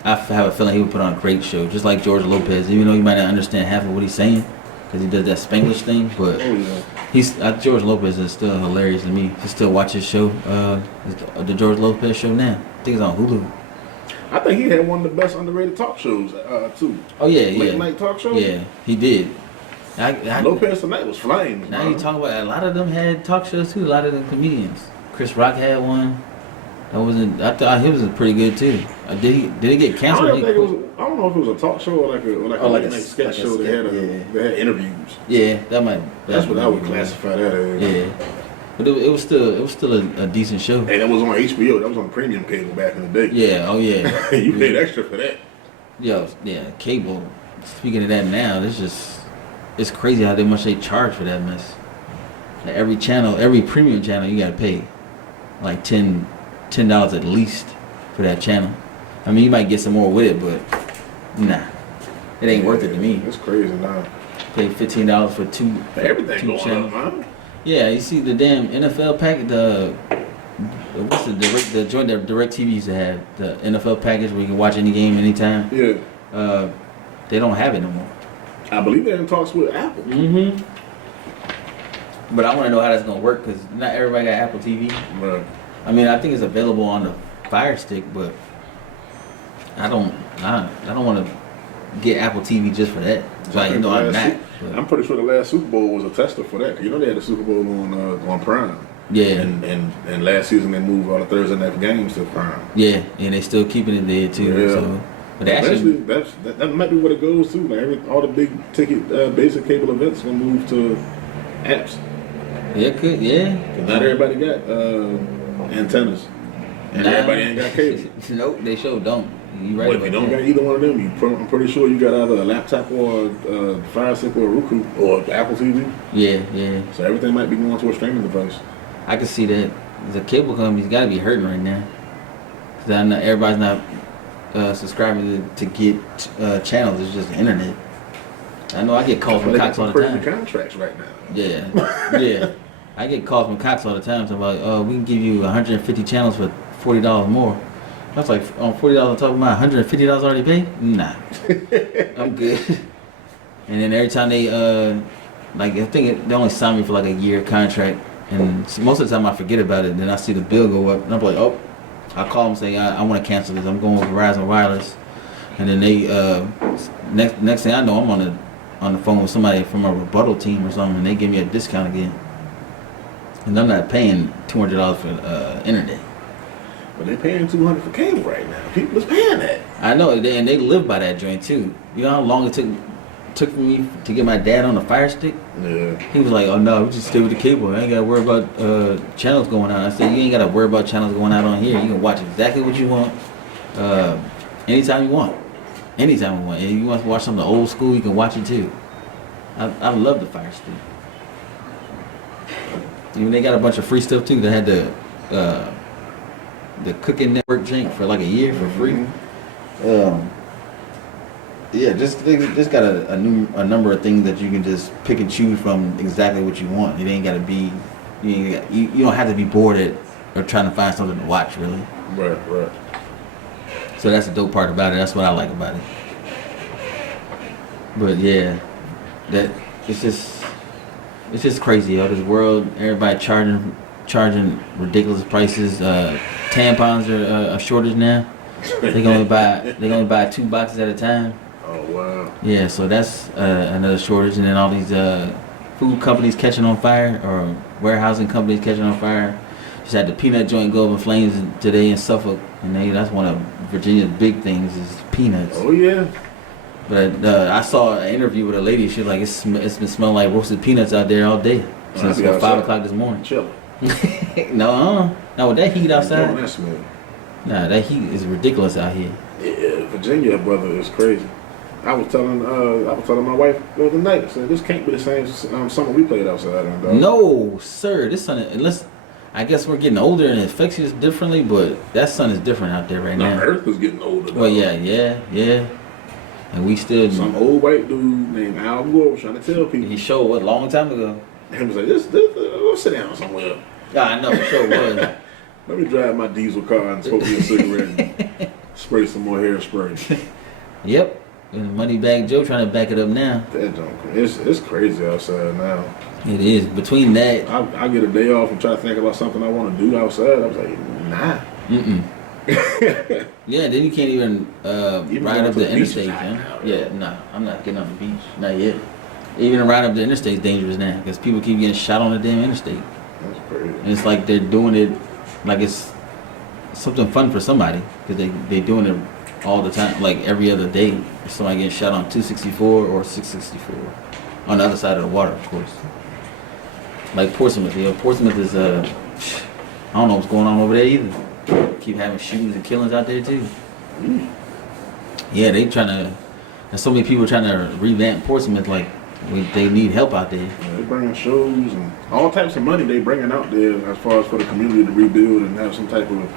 I have a feeling he would put on a great show, just like George Lopez. Even though you might not understand half of what he's saying, because he does that Spanglish thing, but Oh yeah. George Lopez is still hilarious to me. I still watch his show, the George Lopez show now. I think it's on Hulu. I think he had one of the best underrated talk shows too. Oh yeah, Late night talk show. Yeah, he did. Lopez Tonight was flames. Now you talk about a lot of them had talk shows too. A lot of them comedians. Chris Rock had one. That wasn't. I thought he was pretty good too. Did he get canceled? I don't know if it was a talk show or like a late night sketch show that had interviews. Yeah, That's what I would classify that as. Yeah, but it was still a decent show. And it was on HBO. That was on premium cable back in the day. Yeah. Oh yeah. You paid extra for that. Yo, yeah, cable. Speaking of that now, it's crazy how much they charge for that mess. Like every channel, every premium channel, you gotta pay like $10 at least for that channel. I mean, you might get some more with it, but nah, it ain't worth it to me. It's crazy now. Pay $15 for two Everything two going up, man. Yeah, you see the damn NFL package. What's the joint that DirecTV used to have, the NFL package where you can watch any game anytime. Yeah. They don't have it no more. I believe they're in talks with Apple. Mm-hmm. But I want to know how that's gonna work because not everybody got Apple TV. Right. I mean, I think it's available on the Firestick, but I don't want to get Apple TV just for that. So I'm not. I'm pretty sure the last Super Bowl was a tester for that. You know they had the Super Bowl on Prime. Yeah. And last season they moved all the Thursday night games to Prime. Yeah, and they still keeping it there too. Yeah. So, but actually, that might be what it goes to. Like all the big ticket basic cable events gonna move to apps. Yeah, could yeah. Cause not everybody got antennas, and everybody ain't got cable. Nope, they sure don't. You right. But if you don't got either one of them, I'm pretty sure you got either a laptop or a Fire Stick or a Roku or Apple TV. Yeah. So everything might be going to a streaming device. I can see that. The cable company's got to be hurting right now. Cause I know everybody's not subscribing to get channels. It's just the internet. I know I get calls from Cox all the time. Contracts right now. Yeah. I get calls from Cox all the time. So I'm like, we can give you 150 channels for $40 more. I was like, on $40 on top of my $150 already paid? Nah, I'm good. And then every time they I think they only signed me for like a year contract, and most of the time I forget about it. Then I see the bill go up, and I'm like, I call them and say I want to cancel this. I'm going with Verizon Wireless, and then they next thing I know, I'm on the phone with somebody from a rebuttal team or something, and they give me a discount again, and I'm not paying $200 for internet. But they're paying $200 for cable right now. People is paying that. I know, and they live by that joint too. You know how long it took for me to get my dad on the Fire Stick? Yeah. He was like, oh no, we just stay with the cable. I ain't gotta worry about channels going out. I said, you ain't gotta worry about channels going out on here. You can watch exactly what you want, anytime you want. Anytime you want. And if you want to watch something old school, you can watch it too. I love the Fire Stick. Even they got a bunch of free stuff too. They had the Cooking Network drink for like a year for free. Yeah, they just got a number of things that you can just pick and choose from exactly what you want. It ain't got to be you don't have to be bored or trying to find something to watch really. Right. So that's the dope part about it. That's what I like about it. But yeah, that it's just crazy, yo. This world, everybody charging ridiculous prices. Tampons are a shortage now. They can only buy 2 boxes at a time. Oh wow. Yeah, so that's another shortage, and then all these food companies catching on fire, or warehousing companies catching on fire. Just had the peanut joint go up in flames today in Suffolk, and that's one of Virginia's big things is peanuts. Oh yeah. But I saw an interview with a lady. She was like, it's been smelling like roasted peanuts out there all day since 5 o'clock this morning. Chill. No, not with that heat outside. That smell. Nah, that heat is ridiculous out here. Yeah, Virginia, brother, is crazy. I was telling my wife the other night. I said this can't be the same summer we played outside. No, sir. This sun, unless I guess we're getting older and it affects us differently, but that sun is different out there right now. Earth is getting older. Well, yeah. And we still... Some old white dude named Al Gore was trying to tell people. He showed what, a long time ago? He was like, go sit down somewhere. Yeah, I know, it sure was. Let me drive my diesel car and smoke me a cigarette and spray some more hairspray. Yep. And Moneybag Joe trying to back it up now. That don't. It's crazy outside now. It is. Between that... I get a day off and try to think about something I want to do outside. I was like, nah. Yeah, then you can't even ride up the interstate, Yeah, nah, I'm not getting on the beach. Not yet. Even ride up the interstate is dangerous now because people keep getting shot on the damn interstate. That's crazy. And it's like they're doing it like it's something fun for somebody because they're doing it all the time, like every other day. Somebody getting shot on 264 or 664 on the other side of the water, of course. Like Portsmouth, Portsmouth is I don't know what's going on over there either. Keep having shootings and killings out there too. Yeah, there's so many people trying to revamp Portsmouth. Like they need help out there. Yeah, they bringing shows and all types of money they bringing out there as far as for the community to rebuild and have some type of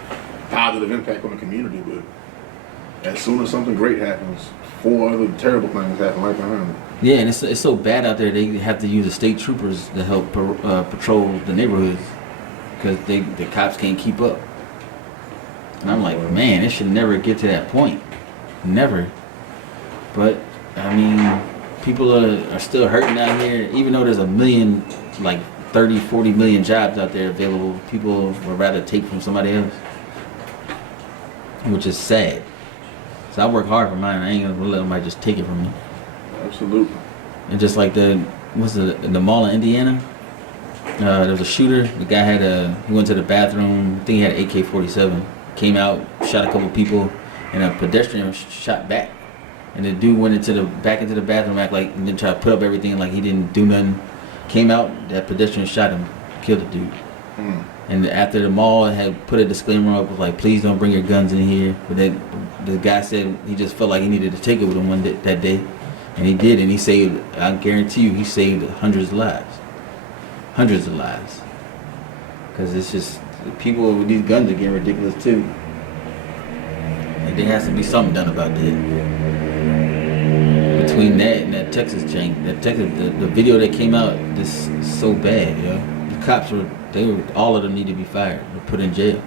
positive impact on the community. But as soon as something great happens, 4 other terrible things happen right behind it. Yeah, and it's so bad out there. They have to use the state troopers to help patrol the neighborhoods because the cops can't keep up. And I'm like, man, it should never get to that point. Never. But, I mean, people are still hurting out here. Even though there's a million, like 30, 40 million jobs out there available, people would rather take from somebody else. Which is sad. So I work hard for mine. I ain't going to let somebody just take it from me. Absolutely. And just like the mall in Indiana, there was a shooter. The guy he went to the bathroom. I think he had an AK-47. Came out, shot a couple people, and a pedestrian shot back. And the dude went back into the bathroom, and then tried to put up everything like he didn't do nothing. Came out, that pedestrian shot him, killed the dude. And after the mall had put a disclaimer up, was like, please don't bring your guns in here. But then the guy said he just felt like he needed to take it with him that day. And he did, and he saved, I guarantee you, he saved hundreds of lives. Hundreds of lives. Because it's just, people with these guns are getting ridiculous too. Like there has to be something done about that. Between that and that Texas jank, the video that came out, this is so bad, yo. The cops all of them need to be fired or put in jail.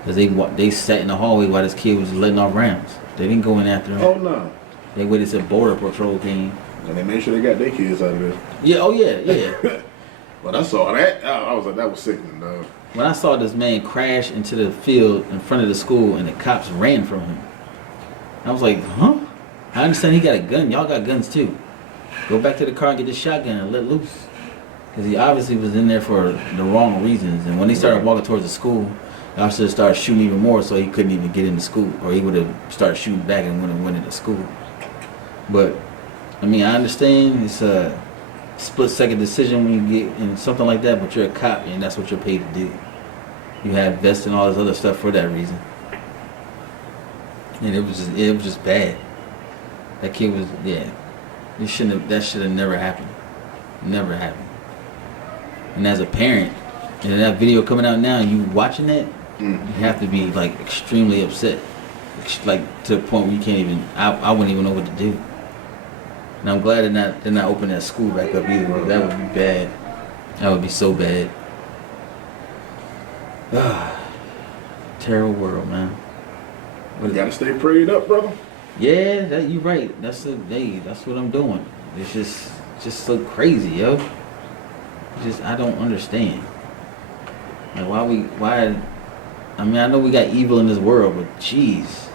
Because they sat in the hallway while this kid was letting off rounds. They didn't go in after him. Oh no. They waited till Border Patrol came. And they made sure they got their kids out of there. Yeah, oh yeah. When I saw that, I was like, that was sickening, dog. When I saw this man crash into the field in front of the school and the cops ran from him, I was like, huh? I understand he got a gun. Y'all got guns too. Go back to the car and get the shotgun and let loose. Because he obviously was in there for the wrong reasons. And when he started walking towards the school, the officer started shooting even more, so he couldn't even get into school. Or he would have started shooting back and went into school. But, I mean, I understand it's a split-second decision when you get in something like that, but you're a cop and that's what you're paid to do. You have vests and all this other stuff for that reason. And it was just bad. That kid was, that should have never happened. Never happened. And as a parent, and that video coming out now, you watching that, you have to be like extremely upset. Like to the point where you can't even, I wouldn't even know what to do. And I'm glad they're not opening that school back up either. That would be bad. That would be so bad. Terrible world, man. You gotta stay prayed up, brother. Yeah, you're right. That's what I'm doing. It's just so crazy, yo. I don't understand. Like why? I mean, I know we got evil in this world, but jeez,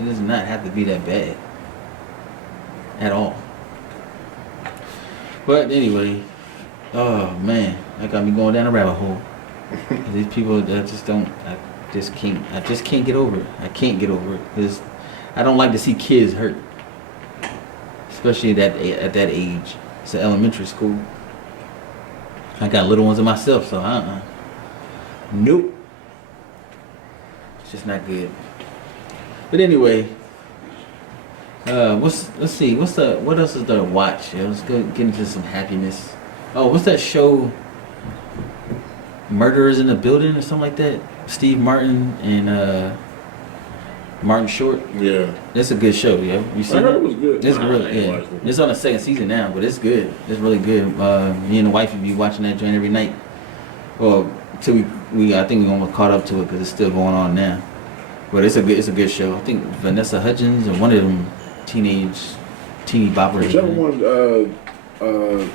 it does not have to be that bad at all. But anyway, oh man, that got me going down a rabbit hole. These people that I just can't get over it. I can't get over it because I don't like to see kids hurt, especially at that age. It's an elementary school. I got little ones in myself, so nope. It's just not good. But anyway, what else is there to watch? Yeah, let's go get into some happiness. Oh, what's that show? Murderers in the Building or something like that. Steve Martin and Martin Short. Yeah. That's a good show, yo. You see I heard it? it was good. It's I really, ain't yeah. watched it. It's on the second season now, but it's good. It's really good. Me and the wife would be watching that joint every night. Well, till we I think we almost caught up to it because it's still going on now. But it's a good show. I think Vanessa Hudgens or one of them teeny boppers. Whichever one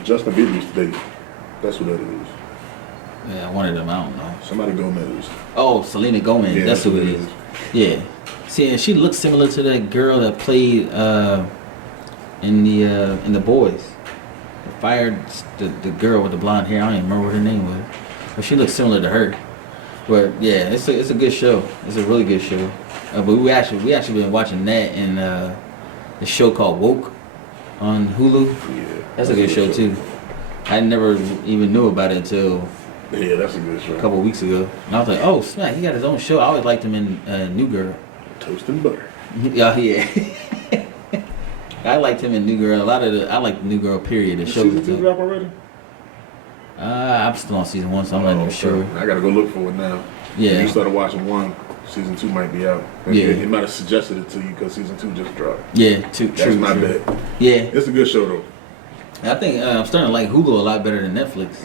Justin Bieber used to date. That's what that is. Yeah, one of them. I don't know. Somebody Gomez. Oh, Selena Gomez. Yeah, that's who it is. Yeah. See, and she looks similar to that girl that played in the Boys. They fired the girl with the blonde hair. I don't even remember what her name was, but she looks similar to her. But yeah, it's a good show. It's a really good show. But we actually been watching that and the show called Woke on Hulu. Yeah. That's a good show too. I never even knew about it until Yeah, that's a good show. a couple of weeks ago. And I was like, oh, snap, he got his own show. I always liked him in New Girl. Toast and butter. Yeah. I liked him in New Girl. I like New Girl, period. The show. Season 2 drop already? I'm still on season 1, so I'm not even sure. I gotta go look for it now. Yeah. You started watching 1, season 2 might be out. Yeah. He might have suggested it to you because season 2 just dropped. Yeah, That's true. my bet. Yeah. It's a good show though. I think I'm starting to like Hulu a lot better than Netflix.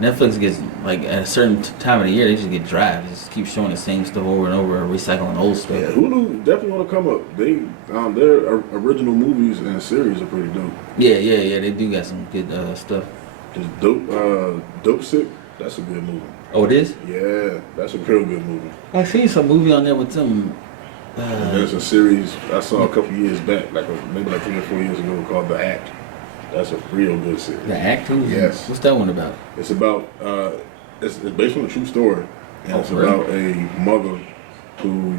Netflix gets, like, at a certain time of the year, they just get dry. They just keep showing the same stuff over and over, recycling old stuff. Yeah, Hulu definitely want to come up. Their original movies and series are pretty dope. Yeah, they do got some good stuff. Just Dope Sick. That's a good movie. Oh, it is? Yeah, that's a real good movie. I seen some movie on there with some. And there's a series I saw a couple years back, maybe 3 or 4 years ago, called The Act. That's a real good series. The Act? Yes. What's that one about? It's about it's based on a true story, and it's really? about a mother who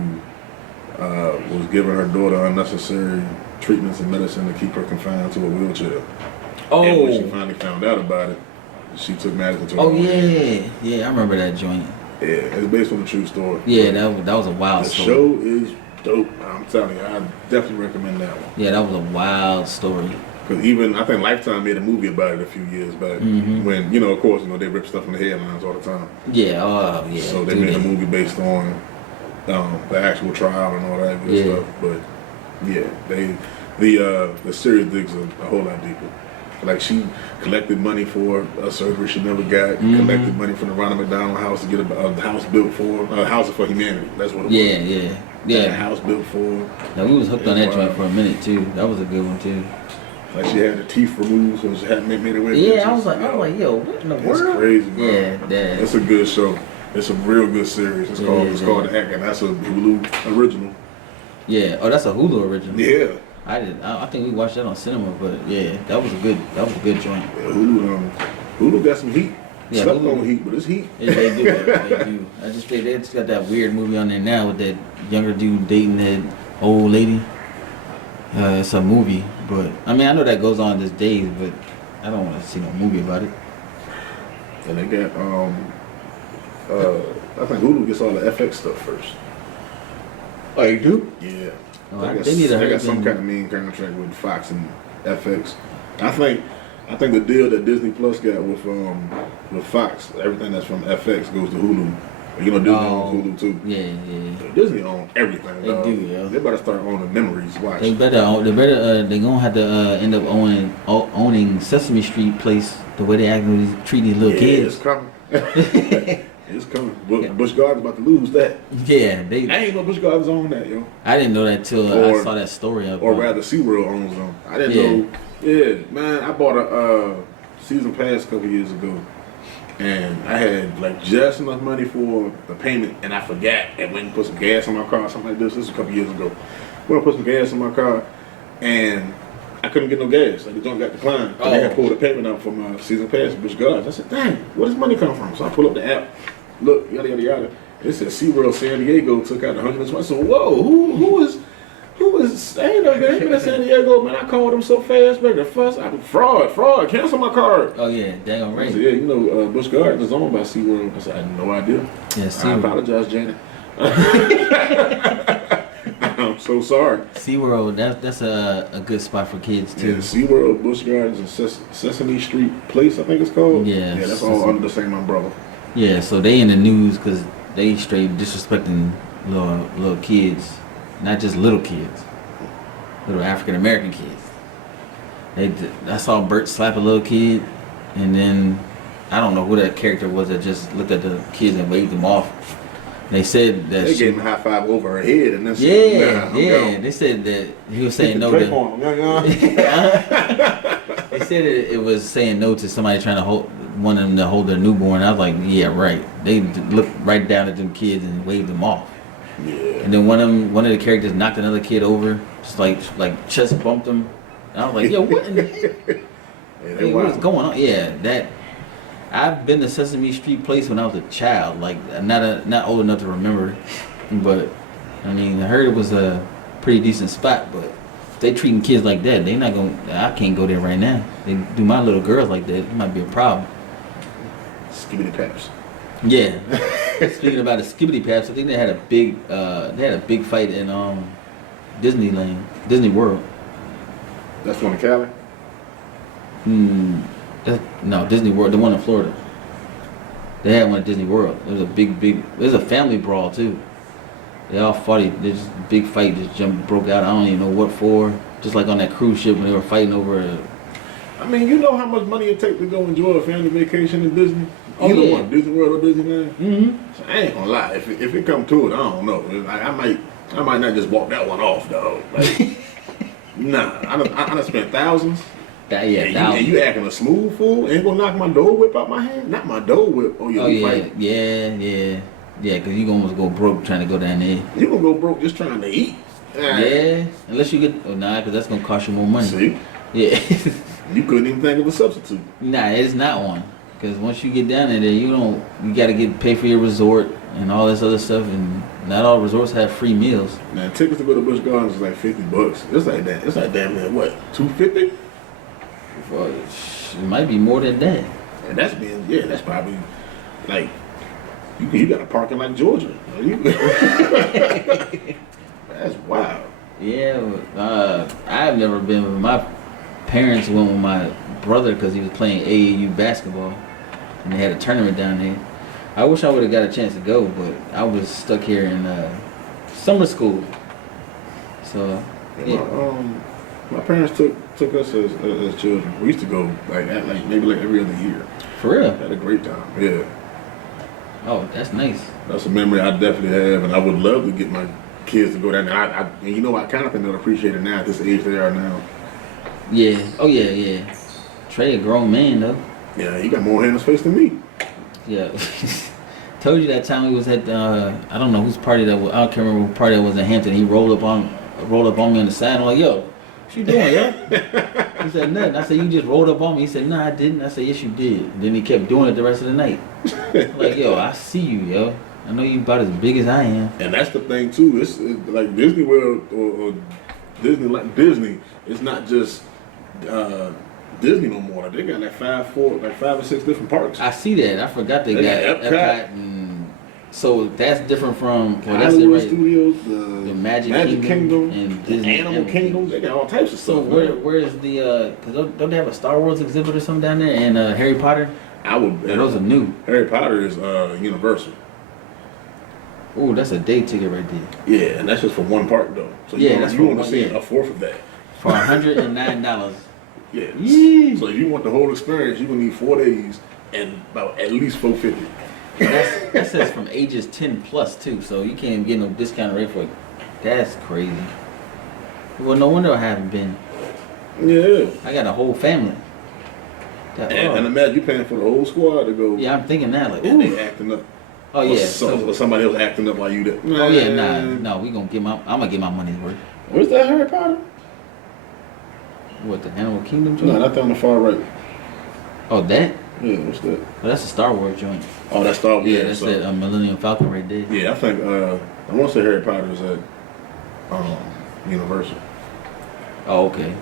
was giving her daughter unnecessary treatments and medicine to keep her confined to a wheelchair. Oh. And when she finally found out about it, she took matters into her Oh own hands. yeah, I remember that joint. Yeah, it's based on a true story. Yeah, that was a wild The story. show is dope. I'm telling you, I definitely recommend that one. Yeah, that was a wild story. Because even, I think Lifetime made a movie about it a few years back. When, of course, they rip stuff from the headlines all the time. Yeah, yeah. So they made a movie based on the actual trial and all that good stuff. But yeah, the series digs a whole lot deeper. Like, she collected money for a surgery she never got. Collected money from the Ronald McDonald House to get a house built for a house for humanity. That's what it was. Yeah. A house built for. Now, we was hooked on that joint for a minute too. That was a good one too. Like, she had the teeth removed, so she hadn't made it way. Yeah, I was like, yo, what in the world? It's crazy, man. Yeah. It's a good show. It's a real good series. It's called The Act, and that's a Hulu original. Yeah. Oh, that's a Hulu original. Yeah. I think we watched that on cinema, but yeah, that was a good joint. Yeah, Hulu got some heat. Yeah, Slept Hulu. on heat, but it's heat. Yeah, they do. They do. They just got that weird movie on there now with that younger dude dating that old lady. It's a movie, but I mean, I know that goes on these days, but I don't want to see no movie about it. And they got I think Hulu gets all the FX stuff first. Oh, you do? Yeah. Oh, They got some kind of mean contract with Fox and FX. I think the deal that Disney Plus got with Fox, everything that's from FX goes to Hulu. Disney owns Hulu too. Yeah. Disney owns everything. They dog. do, yeah. They better start owning Memories. Watch. They gonna have to end up owning Sesame Street place the way they treat these little kids. It's coming. It's coming. Busch Gardens about to lose that. Yeah, I ain't know Busch Gardens own that, yo. I didn't know that till I saw that story up. Or rather, SeaWorld owns them. I didn't know. Yeah, man, I bought a season pass a couple years ago. And I had just enough money for the payment, and I forgot and went and put some gas in my car, something like this. This was a couple years ago. Went and put some gas in my car, and I couldn't get no gas. Like, the junk got declined. I had pulled the payment out for my season pass at Busch Gardens. I said, dang, where does money come from? So I pull up the app, look, yada, yada, yada. It said SeaWorld San Diego took out 120. I said, whoa, who is, I ain't no game in San Diego, man. I called them so fast, back the fuss. Fraud, cancel my card. Oh, yeah, dang right. I said, yeah, Busch Gardens is owned by SeaWorld. I said, I had no idea. Yeah, I apologize, Janet. I'm so sorry. SeaWorld, that's a good spot for kids, too. Yeah, SeaWorld, Busch Gardens, and Sesame Street Place, I think it's called. Yeah. Yeah, that's all under the same umbrella. Yeah, so they in the news because they straight disrespecting little kids, not just little kids, little African American kids. I saw Bert slap a little kid, and then I don't know who that character was that just looked at the kids and waved them off. They said that they gave him a high five over her head, and then they said that he was saying no to. They said it was saying no to somebody trying to want them to hold their newborn. I was like, yeah, right. They looked right down at them kids and waved them off. Yeah. And then one of the characters knocked another kid over, just like chest bumped him. And I was like, yo, what in the heck? Hey, what's going on? Yeah, that. I've been to Sesame Street place when I was a child, like not old enough to remember, but I mean I heard it was a pretty decent spot. But if they treating kids like that, they not gonna. I can't go there right now. They do my little girls like that, it might be a problem. Skibbity paps. Yeah. Speaking about the skibbity paps, I think they had a big fight in Disneyland, Disney World. That's one in Cali. No, Disney World, the one in Florida. They had one at Disney World. It was a big. It was a family brawl too. They all fought. This big fight just broke out. I don't even know what for. Just like on that cruise ship when they were fighting over. I mean, you know how much money it takes to go enjoy a family vacation in Disney. Either one, Disney World or Disneyland. Mm-hmm. So I ain't gonna lie. If it come to it, I don't know. I might not just walk that one off, dog. Like, nah, I done spent thousands. Thousands. And you acting a smooth fool? Ain't gonna knock my Dole Whip out my hand? Not my Dole Whip. Oh yeah. Because you almost go broke trying to go down there. You gonna go broke just trying to eat? Yeah, unless you get because that's gonna cost you more money. See? Yeah. You couldn't even think of a substitute. Nah, it's not one. Because once you get down there, you got to pay for your resort and all this other stuff, and not all resorts have free meals. Now tickets to go to Busch Gardens is like $50. It's like that. It's like damn near what? $250? It might be more than that. And that's probably like you got to park in like Georgia. That's wild. Yeah, I've never been with my parents. Went with my brother because he was playing AAU basketball, and they had a tournament down there. I wish I would have got a chance to go, but I was stuck here in summer school. So yeah. My parents took us as children. We used to go maybe every other year. For real? Had a great time. Yeah. Oh, that's nice. That's a memory I definitely have, and I would love to get my kids to go down there. I kind of think they'll appreciate it now at this age they are now. Yeah. Oh yeah. Trey a grown man though. Yeah, he got more hair in his face than me. Yeah. Told you that time we was at I don't know whose party that was. I can't remember what party that was in Hampton. He rolled up on me on the side. I'm like, yo, what you doing, yo? He said nothing. I said, you just rolled up on me. He said, no, I didn't. I said, yes, you did. And then he kept doing it the rest of the night. I'm like, yo, I see you, yo. I know you about as big as I am. And that's the thing too. It's like Disney World or Disney. It's not just Disney no more. They got like 5 or 6 different parks. I see that. I forgot they got Epcot. And so that's different from Hollywood Studios, the Magic Kingdom, and Disney Animal Kingdom. They got all types of stuff. So where is the? Because don't they have a Star Wars exhibit or something down there and Harry Potter? Those are new. Harry Potter is Universal. Oh, that's a day ticket right there. Yeah, and that's just for one park though. So you want to see a fourth of that for $109. Yeah. So if you want the whole experience, you're gonna need 4 days and about at least $450. That says from ages 10 plus too, so you can't get no discount rate for it. That's crazy. Well, no wonder I haven't been. Yeah. I got a whole family. And imagine you paying for the whole squad to go. Yeah, I'm thinking that like. And they acting up. Oh yeah. Or somebody else acting up while you there. Oh yeah, no, we gonna get I'm gonna get my money's worth. Where's that Harry Potter? What, the Animal Kingdom joint? No, that's on the far right. Oh, that? Yeah, what's that? Oh, that's a Star Wars joint. Oh, that's Star Wars. Yeah, that's that Millennium Falcon right there. Yeah, I think I want to say Harry Potter is at Universal. Oh, okay.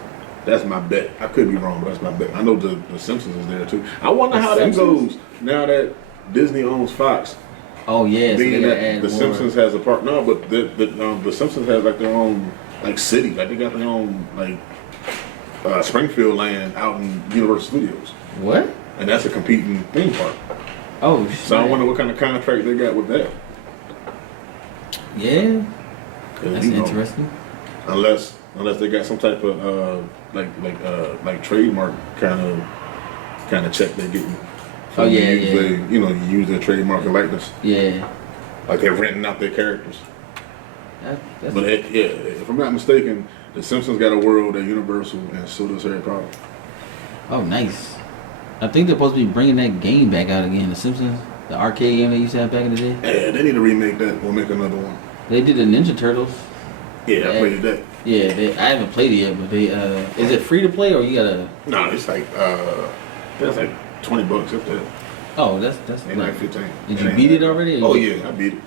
That's my bet. I could be wrong, but that's my bet. I know the Simpsons is there too. I wonder how that goes now that Disney owns Fox. Oh yeah, being that the Simpsons has a part. No, but the Simpsons has like their own like city. Like they got their own like Springfield land out in Universal Studios. What? And that's a competing theme park. Oh shit. So I wonder what kind of contract they got with that. Yeah. 'Cause, That's interesting. Unless they got some type of like trademark kind of check they're getting. Oh yeah, yeah. You use their trademark and likeness. Yeah. Like they're renting out their characters. But if I'm not mistaken, the Simpsons got a world at Universal, and so does Harry Potter. Oh, nice. I think they're supposed to be bringing that game back out again. The Simpsons, the arcade game they used to have back in the day. Yeah, they need to remake that or make another one. They did the Ninja Turtles. Yeah, I played that. Yeah, I haven't played it yet, but they is it free to play or you gotta? No, it's like that's like $20 if that. Oh, that's Ain't like 15. Did you beat it already? Oh yeah, I beat it.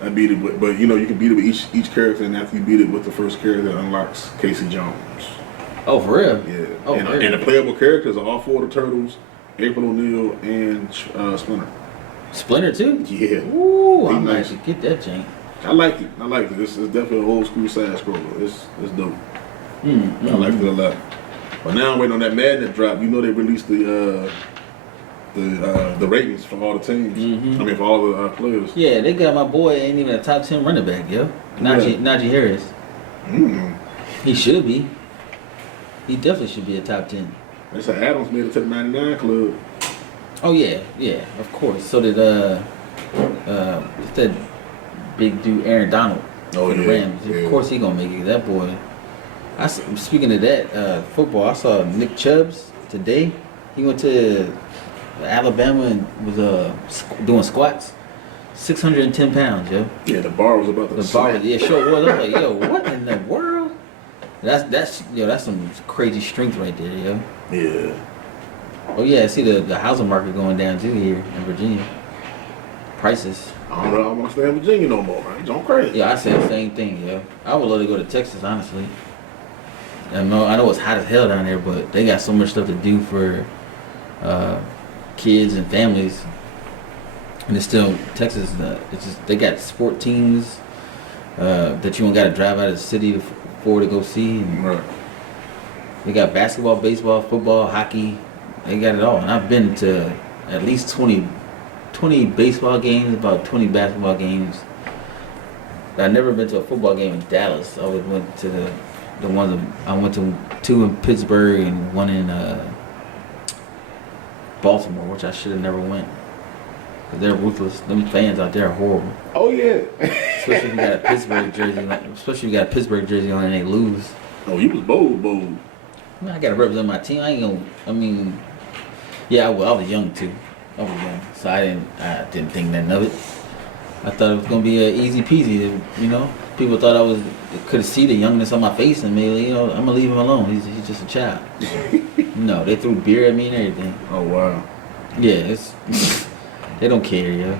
But you can beat it with each character, and after you beat it with the first character, it unlocks Casey Jones. Oh, for real? Yeah. Oh, and the playable characters are all 4 of the Turtles, April O'Neil, and Splinter. Splinter too? Yeah. Ooh, I'm nice. nice. Get that jank. I liked it. It's definitely an old school side scroller. It's dope. I liked it a lot. But now I'm waiting on that Madden drop. You know they released the ratings for all the teams. I mean for all the players. Yeah, they got my boy ain't even a top 10 running back, yo. Najee Harris. He should be. He definitely should be a top 10. They said Adams made it to the 99 club. Oh yeah, of course. So did what's that big dude Aaron Donald for the Rams. Yeah. Of course he gonna make it. That boy. Speaking of that football, I saw Nick Chubbs today. He went to Alabama and was doing squats. 610 pounds, yo. Yeah, the bar was about to snap. Yeah, sure was. I was like, yo, what in the world? That's some crazy strength right there, yo. Yeah. Oh yeah, I see the housing market going down too here in Virginia. Prices. I don't know. I don't want to stay in Virginia no more, man. Don't crazy. Yeah, I said the same thing, yo. I would love to go to Texas, honestly. I know it's hot as hell down there, but they got so much stuff to do for kids and families. And it's still Texas. It's just they got sport teams that you don't got to drive out of the city for to go see. And Right. they got basketball, baseball, football, hockey. They got it all. And I've been to at least 20 baseball games, about 20 basketball games. I've never been to a football game in Dallas. I always went to the ones I went to 2 in Pittsburgh and 1 in Baltimore, which I should have never went. Cause they're ruthless. Them fans out there are horrible. Oh yeah. Especially if you got a Pittsburgh jersey on and they lose. Oh, you was bold. I gotta represent my team. Yeah, I was young too. I was young, so I didn't think nothing of it. I thought it was gonna be easy peasy. You know, people thought I could see the youngness on my face and me. I'm gonna leave him alone. He's just a child. No, they threw beer at me and everything. Oh wow. Yeah, they don't care, yo.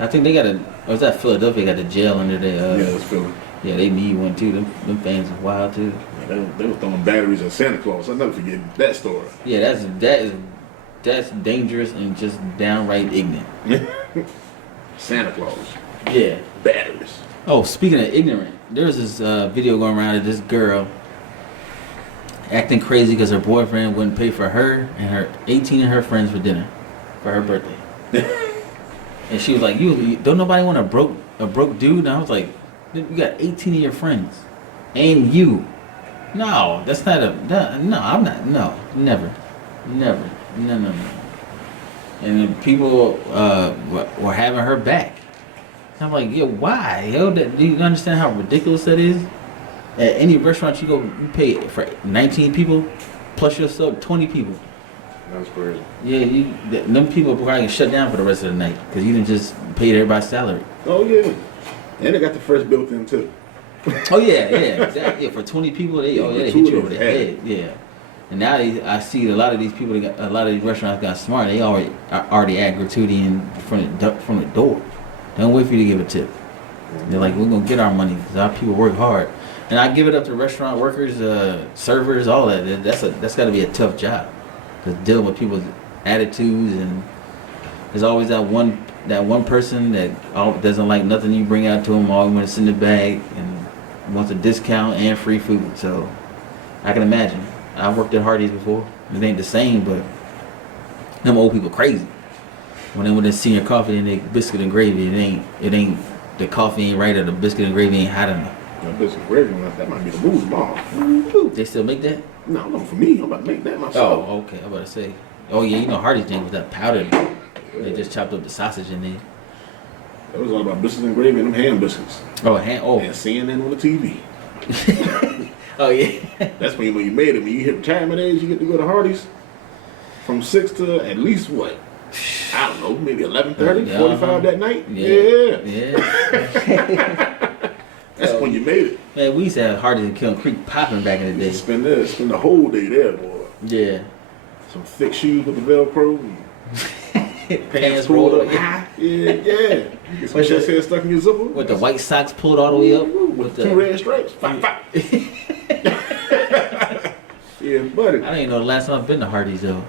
I think they was that Philadelphia got the jail under their. Yeah, it's Philly. Yeah, they need one too. Them fans are wild too. Yeah, they were throwing batteries at Santa Claus. I'll never forget that story. Yeah, that's dangerous and just downright ignorant. Santa Claus. Yeah. Batteries. Oh, speaking of ignorant, there's this video going around of this girl acting crazy because her boyfriend wouldn't pay for her and her 18 of her friends for dinner for her birthday. And she was like, "You don't nobody want a broke dude?" And I was like, "You got 18 of your friends, and you." No, that's not no. I'm not. No, never. No. And then people were having her back. I'm like, yo, why? Yo, do you understand how ridiculous that is? At any restaurant you go, you pay for 19 people plus yourself 20 people. That's crazy. Yeah, them people probably can shut down for the rest of the night because you didn't just pay everybody's salary. Oh yeah, and they got the fresh built in too. Oh yeah, exactly. Yeah, for 20 people, they hit you over the head. Yeah. And now I see a lot of these people, a lot of these restaurants got smart. They already add gratuity in from the door. Don't wait for you to give a tip. They're like, we're gonna get our money because our people work hard. And I give it up to restaurant workers, servers, all that. That's got to be a tough job because dealing with people's attitudes, and there's always that one person that doesn't like nothing you bring out to them. Always want to send it back and wants a discount and free food. So I can imagine. I worked at Hardee's before. It ain't the same, but them old people crazy. when they went to senior coffee and they biscuit and gravy, it ain't the coffee ain't right or the biscuit and gravy ain't hot enough. Biscuit and gravy, that might be the move tomorrow. They still make that? No, for me. I'm about to make that myself. Oh, okay. I'm about to say. Oh yeah, you know Hardee's thing was that powder. They just chopped up the sausage in there. It was all about biscuits and gravy and them ham biscuits. Oh, And CNN on the TV. Oh yeah. That's when you made it. When you hit retirement age, you get to go to Hardee's from 6 to at least what? I don't know, maybe 11:30, 45 that night. Yeah. That's when you made it. Man, we used to have Hardee's in Kiln Creek popping back in the day. Spend the whole day there, boy. Yeah. Some thick shoes with the Velcro. Pants rolled up. Yeah. You get some chest hair stuck in your zipper. With the white socks pulled all the way up. With the 2 red stripes. Yeah, buddy. I don't even know the last time I've been to Hardee's though.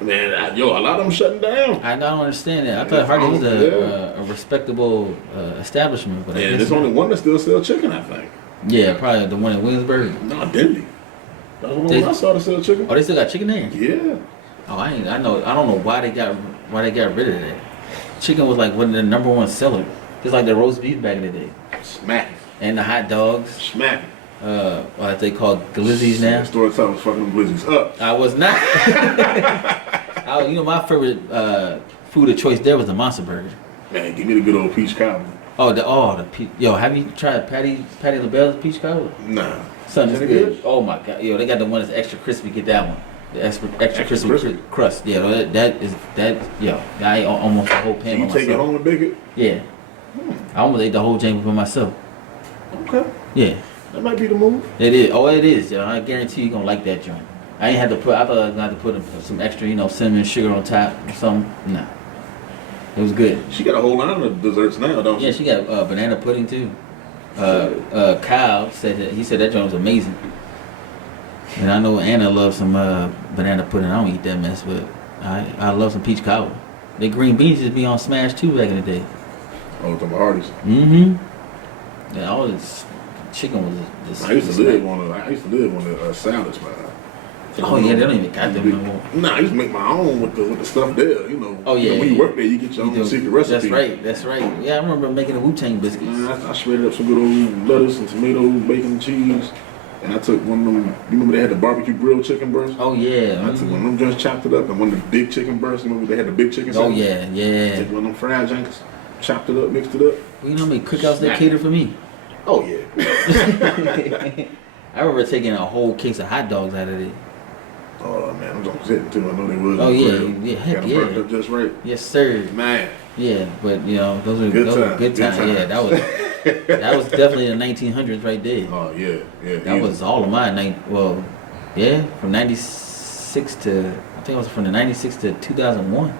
Man, a lot of them shutting down. I don't understand that. I thought Hardee's was a respectable establishment. But and there's only one that still sells chicken, I think. Yeah, probably the one in Williamsburg. No, Denby. That's the one I saw that sell chicken. Oh, they still got chicken there? Yeah. Oh, I don't know why they got rid of that. Chicken was like one of the number one seller. Just like the roast beef back in the day. Smack. And the hot dogs. Smack. What they call glizzies now. Story time was fucking them glizzies up. I was not. My favorite food of choice there was the Monster Burger. Man, give me the good old peach cobbler. Have you tried Patty LaBelle's peach cobbler? Nah. Something's good. Oh my god, they got the one that's extra crispy. Get that one. The extra crispy crust. Yeah, I ate almost the whole pan. So you take it home and bake it? Yeah. I almost ate the whole jam by myself. Okay. Yeah. That might be the move. It is. Oh, it is, yo. I guarantee you're gonna like that joint. I thought I was gonna have to put some extra, cinnamon sugar on top or something. Nah. It was good. She got a whole line of desserts now, don't she? Yeah, she got banana pudding too. Kyle said that joint was amazing. And I know Anna loves some banana pudding. I don't eat that mess, but I love some peach cobbler. The green beans used to be on Smash too back in the day. Oh, from Hardee's. Mm-hmm. Yeah, all this chicken was just. I used to live on the salad spot. Oh yeah, they don't even got them no more. Nah, I used to make my own with the stuff there. Oh yeah. When you work there, you get your own secret recipe. That's right. Yeah, I remember making the Wu-Tang biscuits. I shredded up some good old lettuce and tomatoes, bacon, and cheese. And I took one of them, you remember they had the barbecue grilled chicken breast? Oh yeah. I took one of them, just chopped it up, and one of the big chicken breasts, you remember they had the big chicken sandwich? Oh yeah. Take one of them fried janks, chopped it up, mixed it up. Well, how many cookouts they cater for me? Oh yeah. I remember taking a whole case of hot dogs out of it. Oh man, I'm just hitting too. I know they was. Oh yeah, heck yeah. Burnt up just right. Yes sir. Man. Yeah, but those were good times. Yeah, that was definitely the 1900s right there. Oh yeah. That was all of mine. From 96 to I think it was from the 96 to 2001.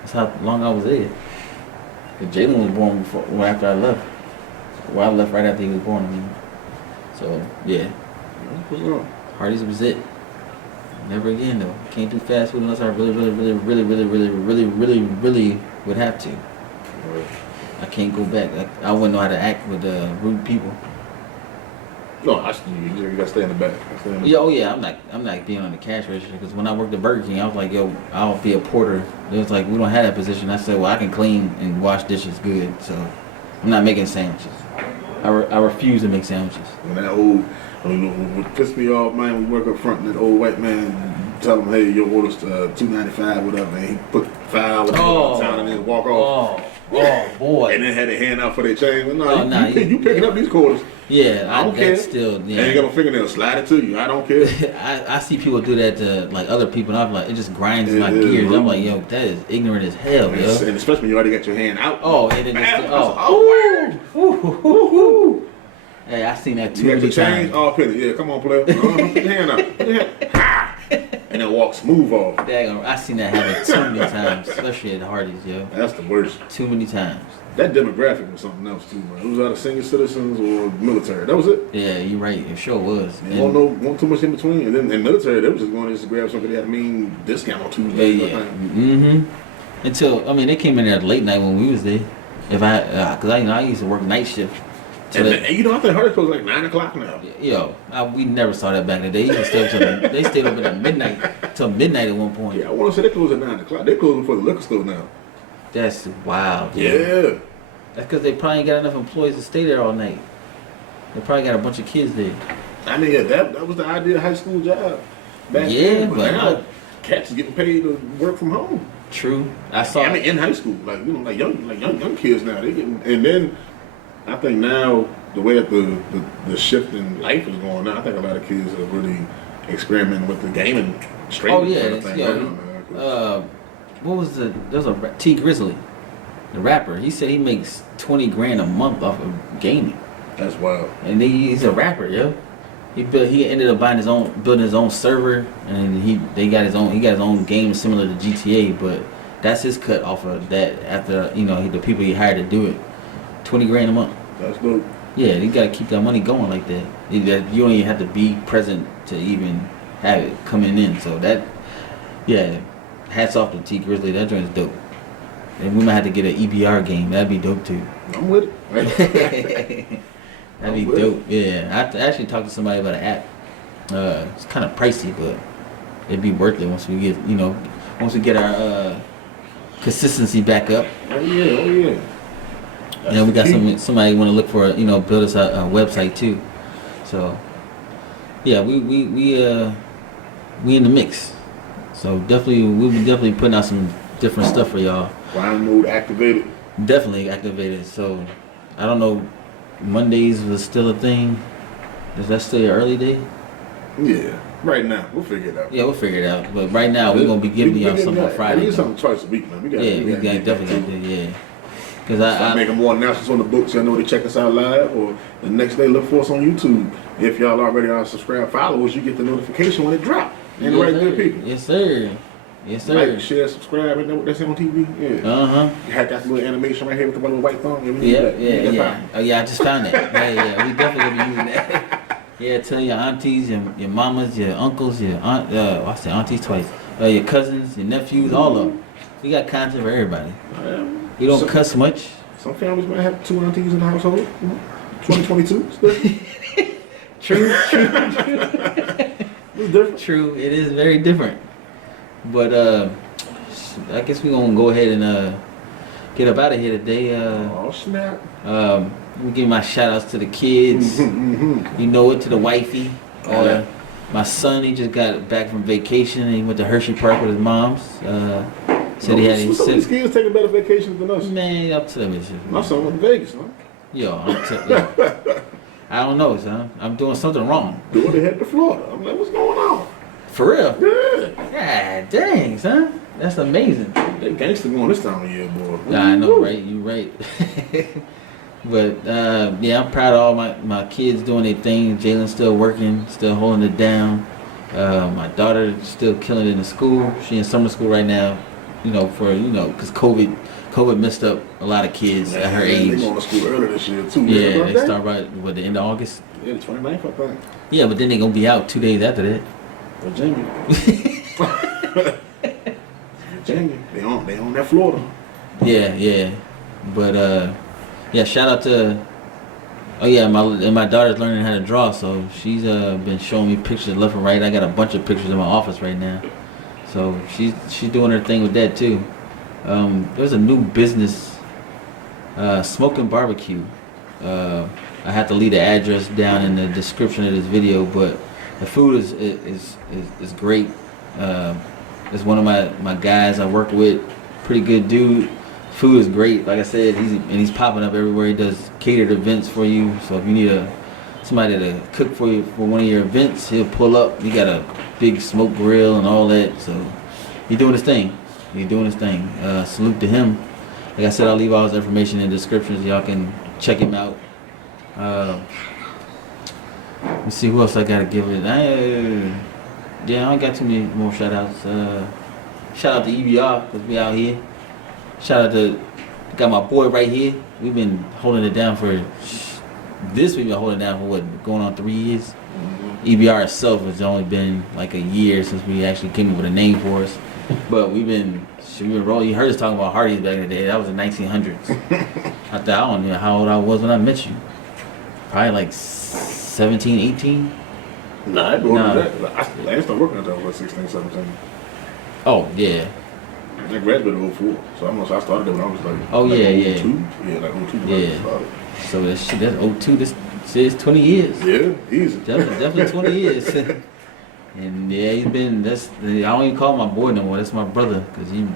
That's how long I was there. Jalen was born after I left. Well, I left right after he was born. So yeah. What's wrong? Hardee's was it. Never again though. Can't do fast food unless I really would have to. Right. I can't go back. I wouldn't know how to act with rude people. No, you gotta stay in the back. I'm not being on the cash register because when I worked at Burger King, I was like, I'll be a porter. It was like we don't have that position. I said, well, I can clean and wash dishes good, so I'm not making sandwiches. I refuse to make sandwiches. What pissed me off, man, we work up front and that old white man tell him, hey, your order's $2.95, whatever, and he put $5 down and then walk off. Oh boy! And then had a hand out for their change. Well, you picking up these quarters. Yeah, I don't care. Still, yeah. And you got my fingernail, slide it to you. I don't care. I see people do that to like other people, and I'm like, it just grinds my gears. I'm like, that is ignorant as hell, yo. And especially when you already got your hand out. Oh, and then word. Hey, I seen that too many times. Change? Oh, penny. Yeah, come on, player. Put your hand out. And then walk smooth off. I seen that happen too many times, especially at Hardee's, yo. That's the worst. Too many times. That demographic was something else too, man. It was either senior citizens or military. That was it. Yeah, you're right. It sure was. Won't too much in between. And then in military, they were just going to grab something they had a mean discount on Tuesdays. Yeah. Until they came in there late night when we was there. Because I used to work night shift. So I think Hardee's closed like 9 o'clock now. We never saw that back in the day. They stayed open at midnight till midnight at one point. Yeah, I want to say they closed at 9 o'clock. They're closing for the liquor store now. That's wild. Yeah. Dude. That's because they probably ain't got enough employees to stay there all night. They probably got a bunch of kids there. I mean, yeah, that was the ideal high school job. Back Yeah, then, but now cats are getting paid to work from home. True. I saw. I mean, in high school, like like young kids now, they getting. And then I think now the way that the shift in life is going now, I think a lot of kids are really experimenting with the gaming straight. Oh yeah, kind of thing now, man. what was there's a T Grizzly, the rapper. He said he makes 20 grand a month off of gaming. That's wild. And he's a rapper, yo. He ended up building his own server, and he got his own game similar to GTA, but that's his cut off of that after the people he hired to do it. 20 grand a month. That's dope. Yeah, you gotta keep that money going like that. You don't even have to be present to even have it coming in. So that, yeah, hats off to T Grizzly. That joint's dope. And we might have to get an EBR game. That'd be dope too. I'm with it. That'd be dope. Yeah, I actually talked to somebody about an app. It's kind of pricey, but it'd be worth it once we get our consistency back up. Oh yeah. We got somebody want to look for build us a website too. So yeah, we in the mix. So we'll be definitely putting out some different stuff for y'all. Grind mode activated. Definitely activated. So I don't know. Mondays was still a thing. Is that still your early day? Yeah. Right now, we'll figure it out. Yeah, we'll figure it out. But right now, we're gonna be giving y'all something on Friday. We need something twice a week, man. We definitely do. Yeah. Because I making more announcements on the books. Y'all know to check us out live, or the next day look for us on YouTube. If y'all already are subscribed followers, you get the notification when it drops. And yes, right there, people. Yes, sir. Yes, sir. Like, share, subscribe, and what they say on TV. Yeah. You had that little animation right here with the little white thumb. Yeah. Oh yeah, I just found that. Yeah. We definitely gonna be using that. Yeah, tell your aunties, your mamas, your uncles, your aunt. I said aunties twice. Your cousins, your nephews, all of them. We got content for everybody. You don't cuss much. Some families might have 2 aunties in the household. 2022. True. It's different. True. It is very different. But I guess we're gonna go ahead and get up out of here today. Oh snap! Let me give my shout outs to the kids. You know it, to the wifey. My son, he just got back from vacation and he went to Hershey Park with his mom's. Said he had these kids taking better vacations than us. Man, up to them. My son went to Vegas, huh? Yo, I don't know, son. I'm doing something wrong. Doing the head to Florida. I'm like, what's going on? For real? Yeah. God dang, son. That's amazing. They gangster going this time of year, boy. Yeah, I know, right? You right. But yeah, I'm proud of all my kids doing their thing. Jalen's still working, still holding it down. My daughter still killing it in school. She in summer school right now. Because COVID messed up a lot of kids at her age. They going to school early this year too. Yeah, they start by the end of August. Yeah, the 29th, I think. Yeah, but then they gonna be out 2 days after that. Virginia. Virginia. They on that Florida. Yeah. But yeah, shout out to my daughter's learning how to draw, so she's been showing me pictures left and right. I got a bunch of pictures in my office right now. So she's doing her thing with that too. There's a new business, Smoking Barbecue. I have to leave the address down in the description of this video, but the food is great. It's one of my guys I work with, pretty good dude. Food is great. Like I said, he's popping up everywhere. He does catered events for you. So if you need somebody to cook for you for one of your events, he'll pull up. He got a big smoke grill and all that. So he's doing his thing. Salute to him. Like I said, I'll leave all his information in the description so y'all can check him out. Let's see who else I gotta give it. I don't got too many more shout outs. Shout out to EBR because we out here. Shout out to got my boy right here. We've been holding it down for going on 3 years. EBR itself has only been like a year since we actually came up with a name for us. But we've been rolling. You heard us talking about Hardee's back in the day. That was the 1900s. I don't know how old I was when I met you. Probably like 17, 18. Nah, I started working until I was 16, 17. Oh, yeah. I graduated in 04, so I started it when I was like, Oh, like yeah. 02. Yeah, like 02 when I started. So that's 02. This says 20 years. Yeah, easy. Definitely 20 years. And yeah, I don't even call him my boy no more. That's my brother, because he's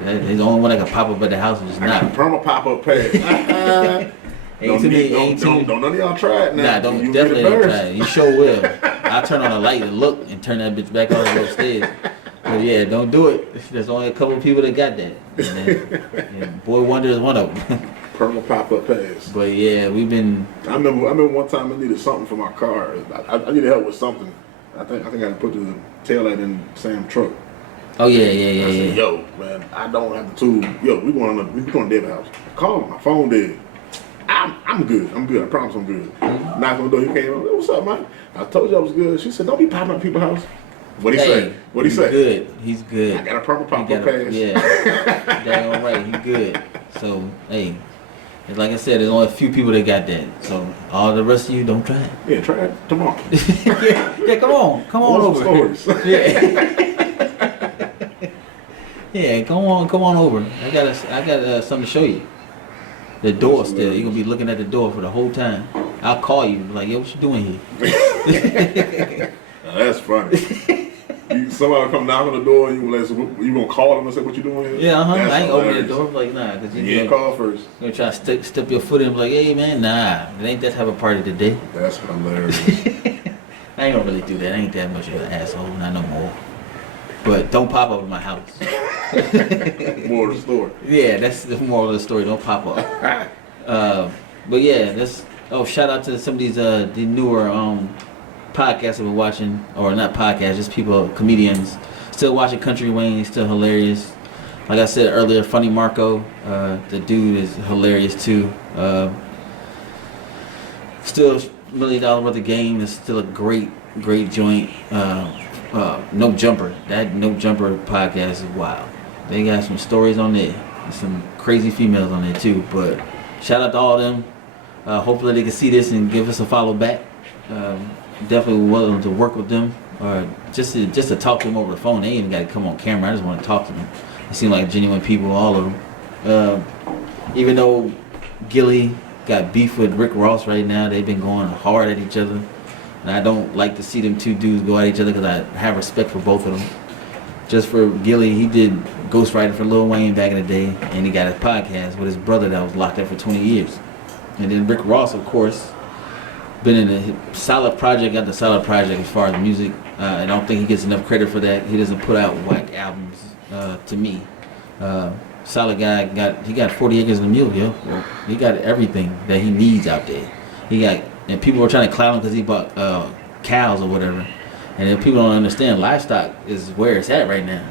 the only one that can pop up at the house and just I got not. a perma pop-up pad. Don't none of y'all try it now. Nah, definitely don't try it. You sure will. I'll turn on a light and look and turn that bitch back on and go upstairs. But yeah, don't do it. There's only a couple of people that got that. And Boy Wonder is one of them. Perma pop-up pads. But yeah, we've been. I remember one time I needed something for my car. I needed help with something. I think I put the tail light in Sam's truck. Oh yeah. I said, yo, man, I don't have the tool. Yo, we going to David house. I called him. My phone dead. I'm good. I promise I'm good. Mm-hmm. Knocked on the door. He came up. What's up, man? I told you I was good. She said, don't be popping up people's house. What'd he say? What'd he say? He's good. I got a purple pop-up pass. Yeah. Dang all right. He good. So hey, like I said, there's only a few people that got that. So all the rest of you, don't try it. Yeah, try it tomorrow. yeah, come on over. Stories. Yeah. Yeah, come on over. I got something to show you. The door still. You're gonna be looking at the door for the whole time. I'll call you like, yo, what you doing here? Now, that's funny. Somebody come knock on the door and you gonna call them and say what you doing here? Yeah, That's I ain't opening the hilarious. door like nah, cause You ain't call first. You're gonna try to step your foot in and be like, hey man, nah, it ain't that type of party today. That's hilarious. I ain't gonna really do that. I ain't that much of an asshole, not no more. But don't pop up in my house. More of the story. Yeah, that's the moral of the story. Don't pop up. But yeah, shout out to some of these the newer podcasts I've been watching, or not podcasts, just people, comedians, still watching Country Wayne, still hilarious. Like I said earlier, Funny Marco, the dude is hilarious too. Still $1 million worth of game is still a great joint. No Jumper, that No Jumper podcast is wild. They got some stories on there, some crazy females on there too. But shout out to all of them. Hopefully they can see this and give us a follow back. Definitely willing to work with them, or just to talk to them over the phone. They ain't even got to come on camera. I just want to talk to them. They seem like genuine people, all of them. Even though Gilly got beef with Rick Ross right now, they've been going hard at each other. And I don't like to see them two dudes go at each other because I have respect for both of them. Just for Gilly, he did ghostwriting for Lil Wayne back in the day, and he got a podcast with his brother that was locked up for 20 years. And then Rick Ross, of course, been in a solid project after solid project as far as music. I don't think he gets enough credit for that. He doesn't put out whack albums to me. Solid guy, he got 40 acres and a mule, yo. He got everything that he needs out there. And people were trying to clown him because he bought cows or whatever. And if people don't understand, livestock is where it's at right now.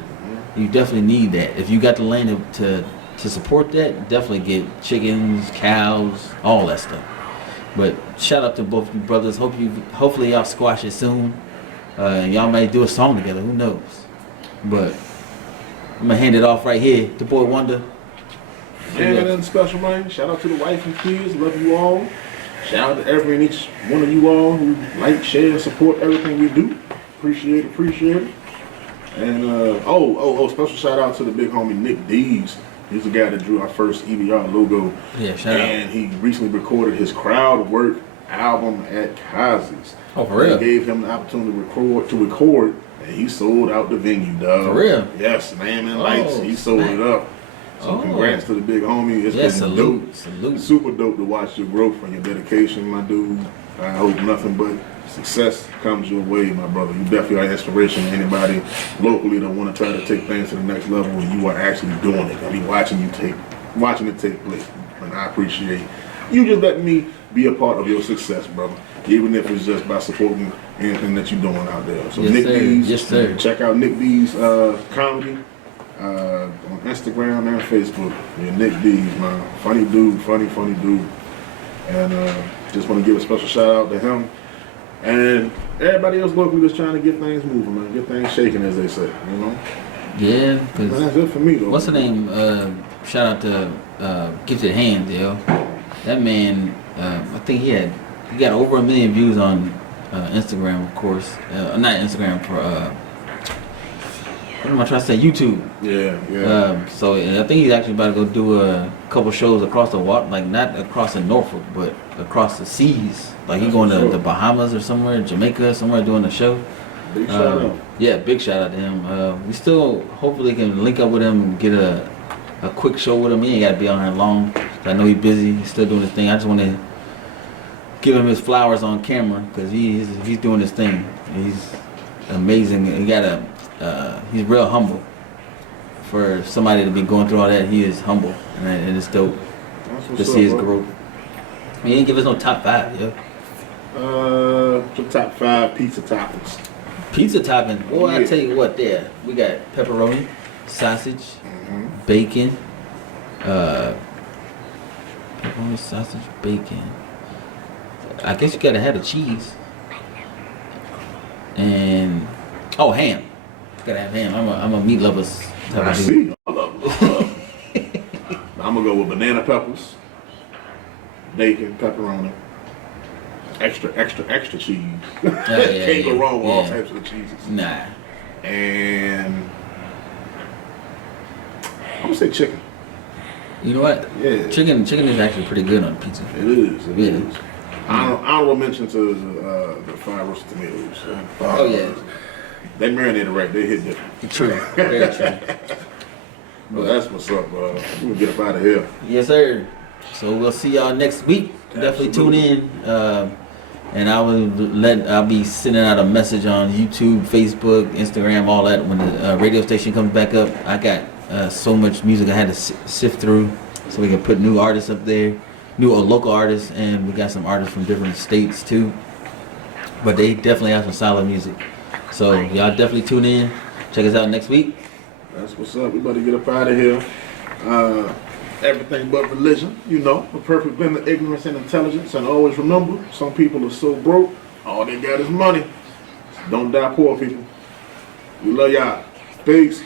You definitely need that. If you got the land to support that, definitely get chickens, cows, all that stuff. But shout out to both you brothers. Hopefully y'all squash it soon. Y'all might do a song together. Who knows? But I'm gonna hand it off right here to Boy Wonder. Man, nothing special, man. Shout out to the wife and kids. Love you all. Shout out to every and each one of you all who like, share, support everything we do. Appreciate it. And special shout out to the big homie Nick Dees. He's the guy that drew our first EBR logo. Yeah, shout out. And he recently recorded his crowd work album at Kazi's. Oh, for real? They gave him the opportunity to record, and he sold out the venue, dog. For real? Yes, man and lights. He sold it up. So congrats to the big homie. It's been dope. Salute. Super dope to watch your growth and your dedication, my dude. I hope nothing but success comes your way, my brother. You definitely are an inspiration to anybody locally that want to try to take things to the next level, and you are actually doing it. I mean, watching it take place. And I appreciate you just letting me be a part of your success, brother. Even if it's just by supporting anything that you're doing out there. So yes, Nick sir. D's, yes, sir. Check out Nick D's comedy. On Instagram and Facebook. Yeah, Nick D's, man. Funny dude. And just want to give a special shout out to him. And everybody else locally that's trying to get things moving, man. Get things shaking, as they say, you know? Yeah, because that's it for me, though. What's the name? Shout out to Gifted Hands, yo. That man, I think he got over 1 million views on Instagram, of course. Not Instagram, for what am I trying to say? YouTube. Yeah. So I think he's actually about to go do a couple shows across the water, like not across the Norfolk, but across the seas. Like he's going to the Bahamas or somewhere, Jamaica, somewhere doing a show. Big shout out. Yeah, big shout out to him. We still hopefully can link up with him and get a quick show with him. He ain't got to be on here long. I know he's busy. He's still doing his thing. I just want to give him his flowers on camera because he's doing his thing. He's amazing. He's real humble. For somebody to be going through all that, he is humble, and it's dope to see his growth. He didn't give us no top 5, yo. The top 5 pizza toppings. Pizza topping, boy, I tell you what, there we got pepperoni, sausage, bacon, pepperoni, sausage, bacon. I guess you gotta have the cheese, and ham. Gotta have ham. I'm a meat lover's type of dude. I love I'm gonna go with banana peppers, bacon, pepperoni. Extra cheese. Can't go wrong with all types of cheeses. Nah. And I'm gonna say chicken. You know what? Yeah. Chicken is actually pretty good on pizza. It is. Honorable mention to the fried roasted tomatoes. Oh yeah. They marinated right. They hit different. True. Very true. But that's what's up, bro. We're gonna get up out of here. Yes, sir. So we'll see y'all next week. Definitely tune in. And I'll be sending out a message on YouTube, Facebook, Instagram, all that when the radio station comes back up. I got so much music I had to sift through so we can put new artists up there, new local artists, and we got some artists from different states too. But they definitely have some solid music. So y'all definitely tune in. Check us out next week. That's what's up. We about to get up out of here. Everything but religion, a perfect blend of ignorance and intelligence. And always remember, some people are so broke, all they got is money. Don't die poor, people. We love y'all. Peace.